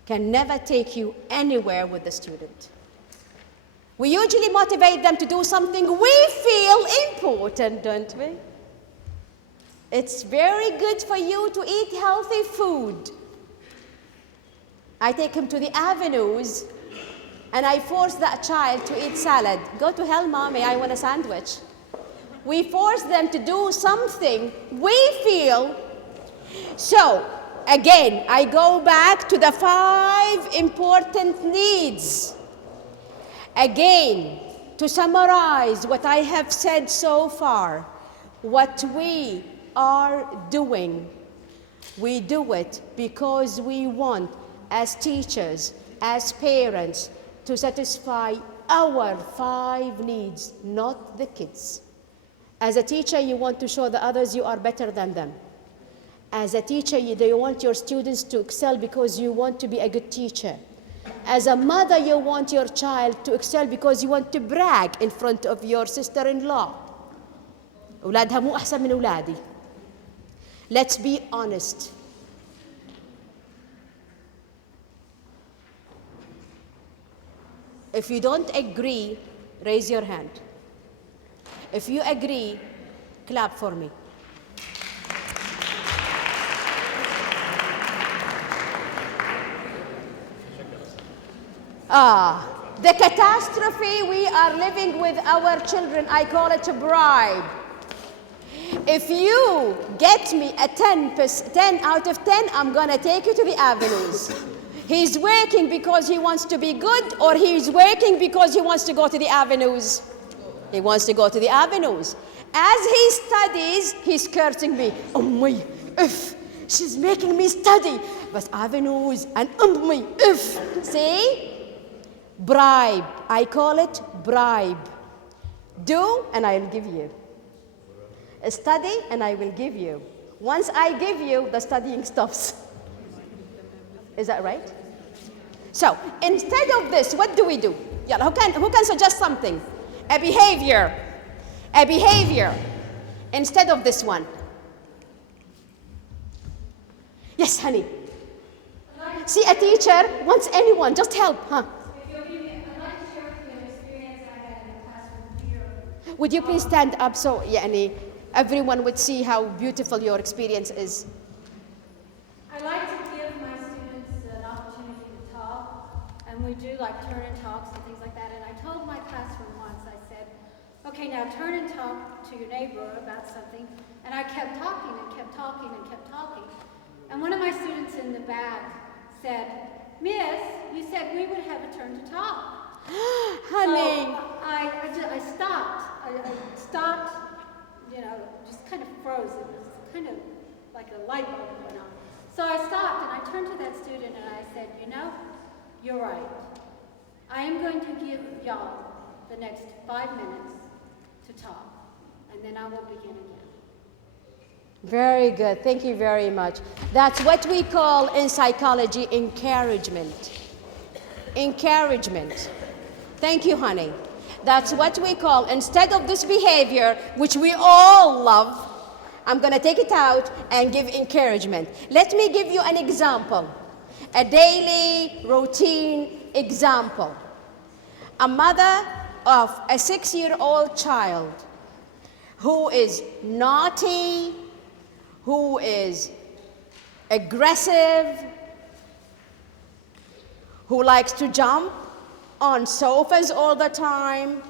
can never take you anywhere with the student. We usually motivate them to do something we feel important, don't we? It's very good for you to eat healthy food. I take him to the avenues and I force that child to eat salad. Go to hell, mommy, I want a sandwich. We force them to do something we feel. So, again, I go back to the 5 important needs. Again, to summarize what I have said so far, what we are doing, we do it because we want, as teachers, as parents, to satisfy our 5 needs, not the kids. As a teacher, you want to show the others you are better than them. As a teacher, you want your students to excel because you want to be a good teacher. As a mother, you want your child to excel because you want to brag in front of your sister-in-law. أولادها مو أحسن من أولادي. Let's be honest. If you don't agree, raise your hand. If you agree, clap for me. The catastrophe we are living with our children, I call it a bribe. If you get me a 10 out of 10, I'm going to take you to the avenues. He's working because he wants to be good, or he's working because he wants to go to the avenues? He wants to go to the avenues. As he studies, he's cursing me. Ummi, uff, she's making me study. But avenues and ummi, uff. See? Bribe. I call it bribe. Do, and I will give you. Study, and I will give you. Once I give you, the studying stops. Is that right? So, instead of this, what do we do? Yeah, who can suggest something? A behavior. A behavior. Instead of this one. Yes, honey. See, a teacher wants anyone, just help, huh? Would you please stand up so everyone would see how beautiful your experience is? I like to give my students an opportunity to talk, and we do like turn and talks and things like that. And I told my classroom once, I said, okay, now turn and talk to your neighbor about something. And I kept talking and kept talking and kept talking. And one of my students in the back said, Miss, you said we would have a turn to talk. Honey. So I stopped. I stopped, just kind of froze. It was kind of like a light bulb went on. So I stopped and I turned to that student and I said, you're right. I am going to give y'all the next 5 minutes to talk. and then I will begin again. Very good. Thank you very much. That's what we call in psychology encouragement. Encouragement. Thank you, honey. That's what we call, instead of this behavior, which we all love, I'm going to take it out and give encouragement. Let me give you an example, a daily routine example. A mother of a 6-year-old child who is naughty, who is aggressive, who likes to jump on sofas all the time.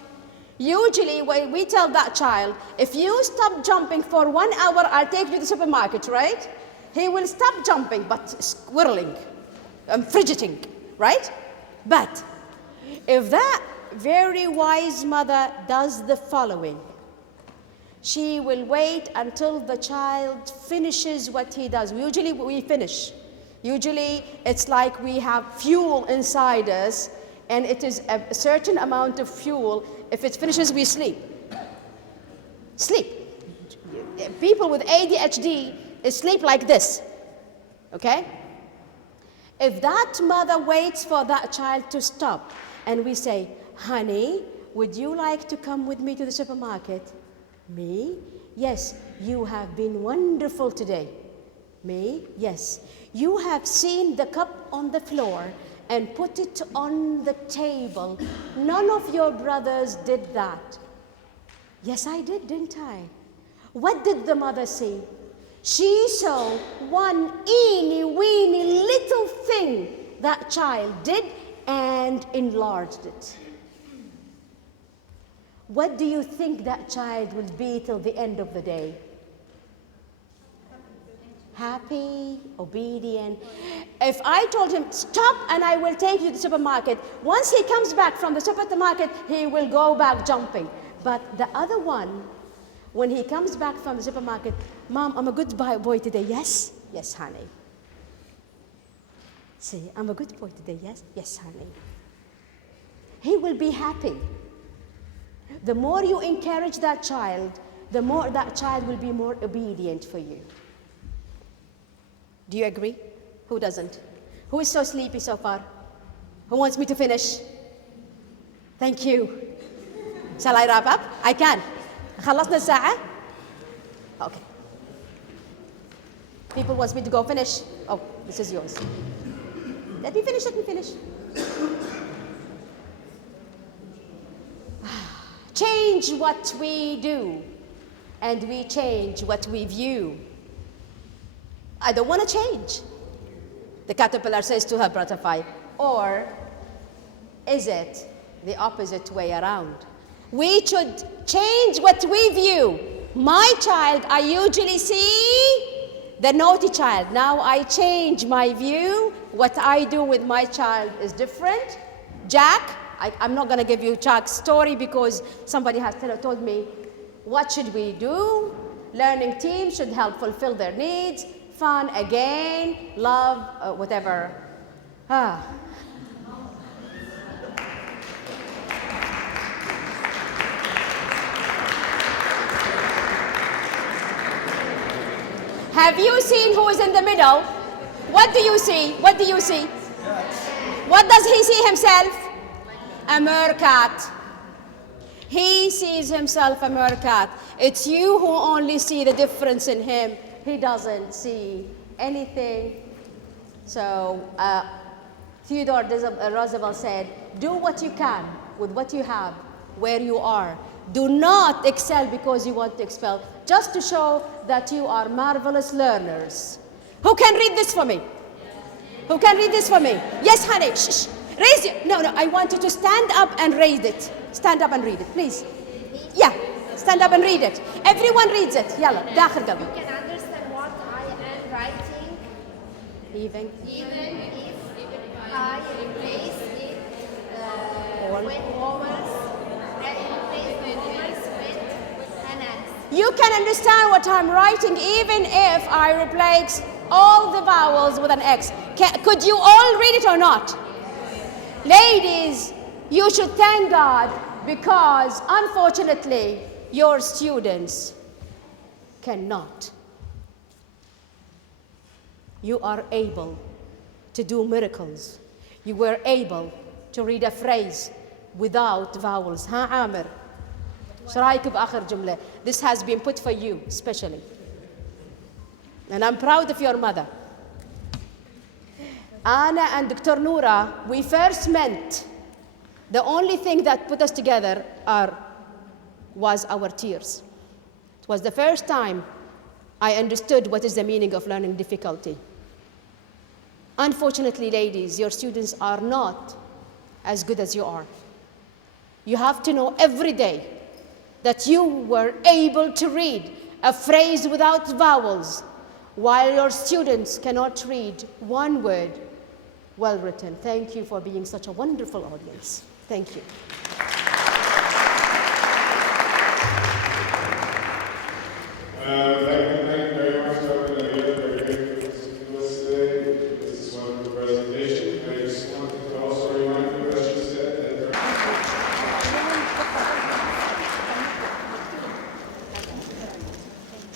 Usually when we tell that child, if you stop jumping for 1 hour, I'll take you to the supermarket, right? He will stop jumping, but squirreling and fidgeting, right? But if that very wise mother does the following, she will wait until the child finishes what he does. Usually we finish. Usually it's like we have fuel inside us, and it is a certain amount of fuel. If it finishes, we sleep. Sleep. People with ADHD sleep like this, okay? If that mother waits for that child to stop, and we say, honey, would you like to come with me to the supermarket? Me? Yes, you have been wonderful today. Me? Yes. You have seen the cup on the floor and put it on the table. None of your brothers did that. Yes, I did, didn't I? What did the mother see? She saw one eeny weeny little thing that child did and enlarged it. What do you think that child will be till the end of the day? Happy, obedient. If I told him, stop and I will take you to the supermarket, once he comes back from the supermarket, he will go back jumping. But the other one, when he comes back from the supermarket, Mom, I'm a good boy today, yes? Yes, honey. See, I'm a good boy today, yes? Yes, honey. He will be happy. The more you encourage that child, the more that child will be more obedient for you. Do you agree? Who doesn't? Who is so sleepy so far? Who wants me to finish? Thank you. Shall I wrap up? I can. خلصنا الساعة? Okay. People wants me to go finish. Oh, this is yours. Let me finish, let me finish. Change what we do, and we change what we view. I don't want to change, the caterpillar says to her butterfly. Or is it the opposite way around? We should change what we view. My child, I usually see the naughty child. Now I change my view. What I do with my child is different. Jack, I'm not going to give you Jack's story because somebody has told me, what should we do? Learning teams should help fulfill their needs. Fun again, love, whatever. Have you seen who is in the middle? What do you see? What do you see? What does he see himself? A meerkat. He sees himself a meerkat. It's you who only see the difference in him. He doesn't see anything. So Theodore Roosevelt said, do what you can with what you have, where you are. Do not excel because you want to excel, just to show that you are marvelous learners. Who can read this for me? Who can read this for me? Yes, honey. Shh. Raise it. No, I want you to stand up and read it. Stand up and read it, please. Yeah, stand up and read it. Everyone reads it. Yalla, داخل قلبي. You can understand what I am writing, Even if I replace it with vowels, replace the vowels with an X. you can understand what I'm writing even if I replace all the vowels with an X. Could you all read it or not? Ladies, you should thank God because unfortunately your students cannot. You are able to do miracles. You were able to read a phrase without vowels. ها عامر؟ شو رايك بآخر جملة؟ This has been put for you especially. And I'm proud of your mother. Anna and Dr. Noura, we first met. The only thing that put us together was our tears. It was the first time I understood what is the meaning of learning difficulty. Unfortunately, ladies, your students are not as good as you are. You have to know every day that you were able to read a phrase without vowels, while your students cannot read one word well written. Thank you for being such a wonderful audience. Thank you. Thank you very much, Dr. Nabila, for your us today. This is one of the presentation. I just wanted to also remind you that she said that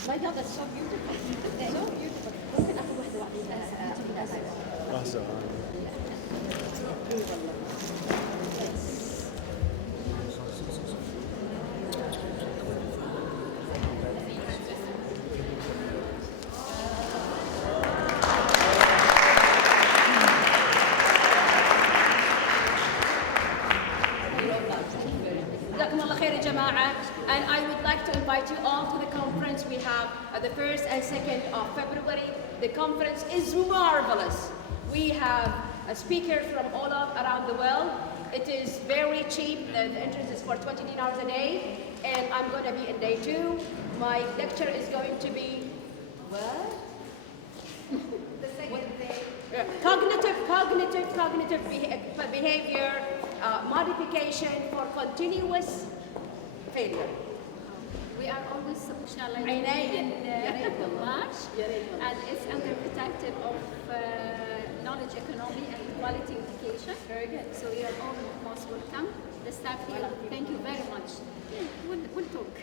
My God, that's so beautiful. That's so beautiful. ممكن اخذ واحدة And I would like to invite you all to the conference we have the 1st and 2nd of February. The conference is marvelous. We have speakers from all around the world. It is very cheap. The entrance is for 20 dinars a day. And I'm going to be in day 2. My lecture is going to be, what? The second day. Cognitive behavior modification for continuous failure. We are always socializing in March, and it's under the title of knowledge economy and quality education. Very good. So you are all most welcome. The staff here, thank you very much. We'll talk.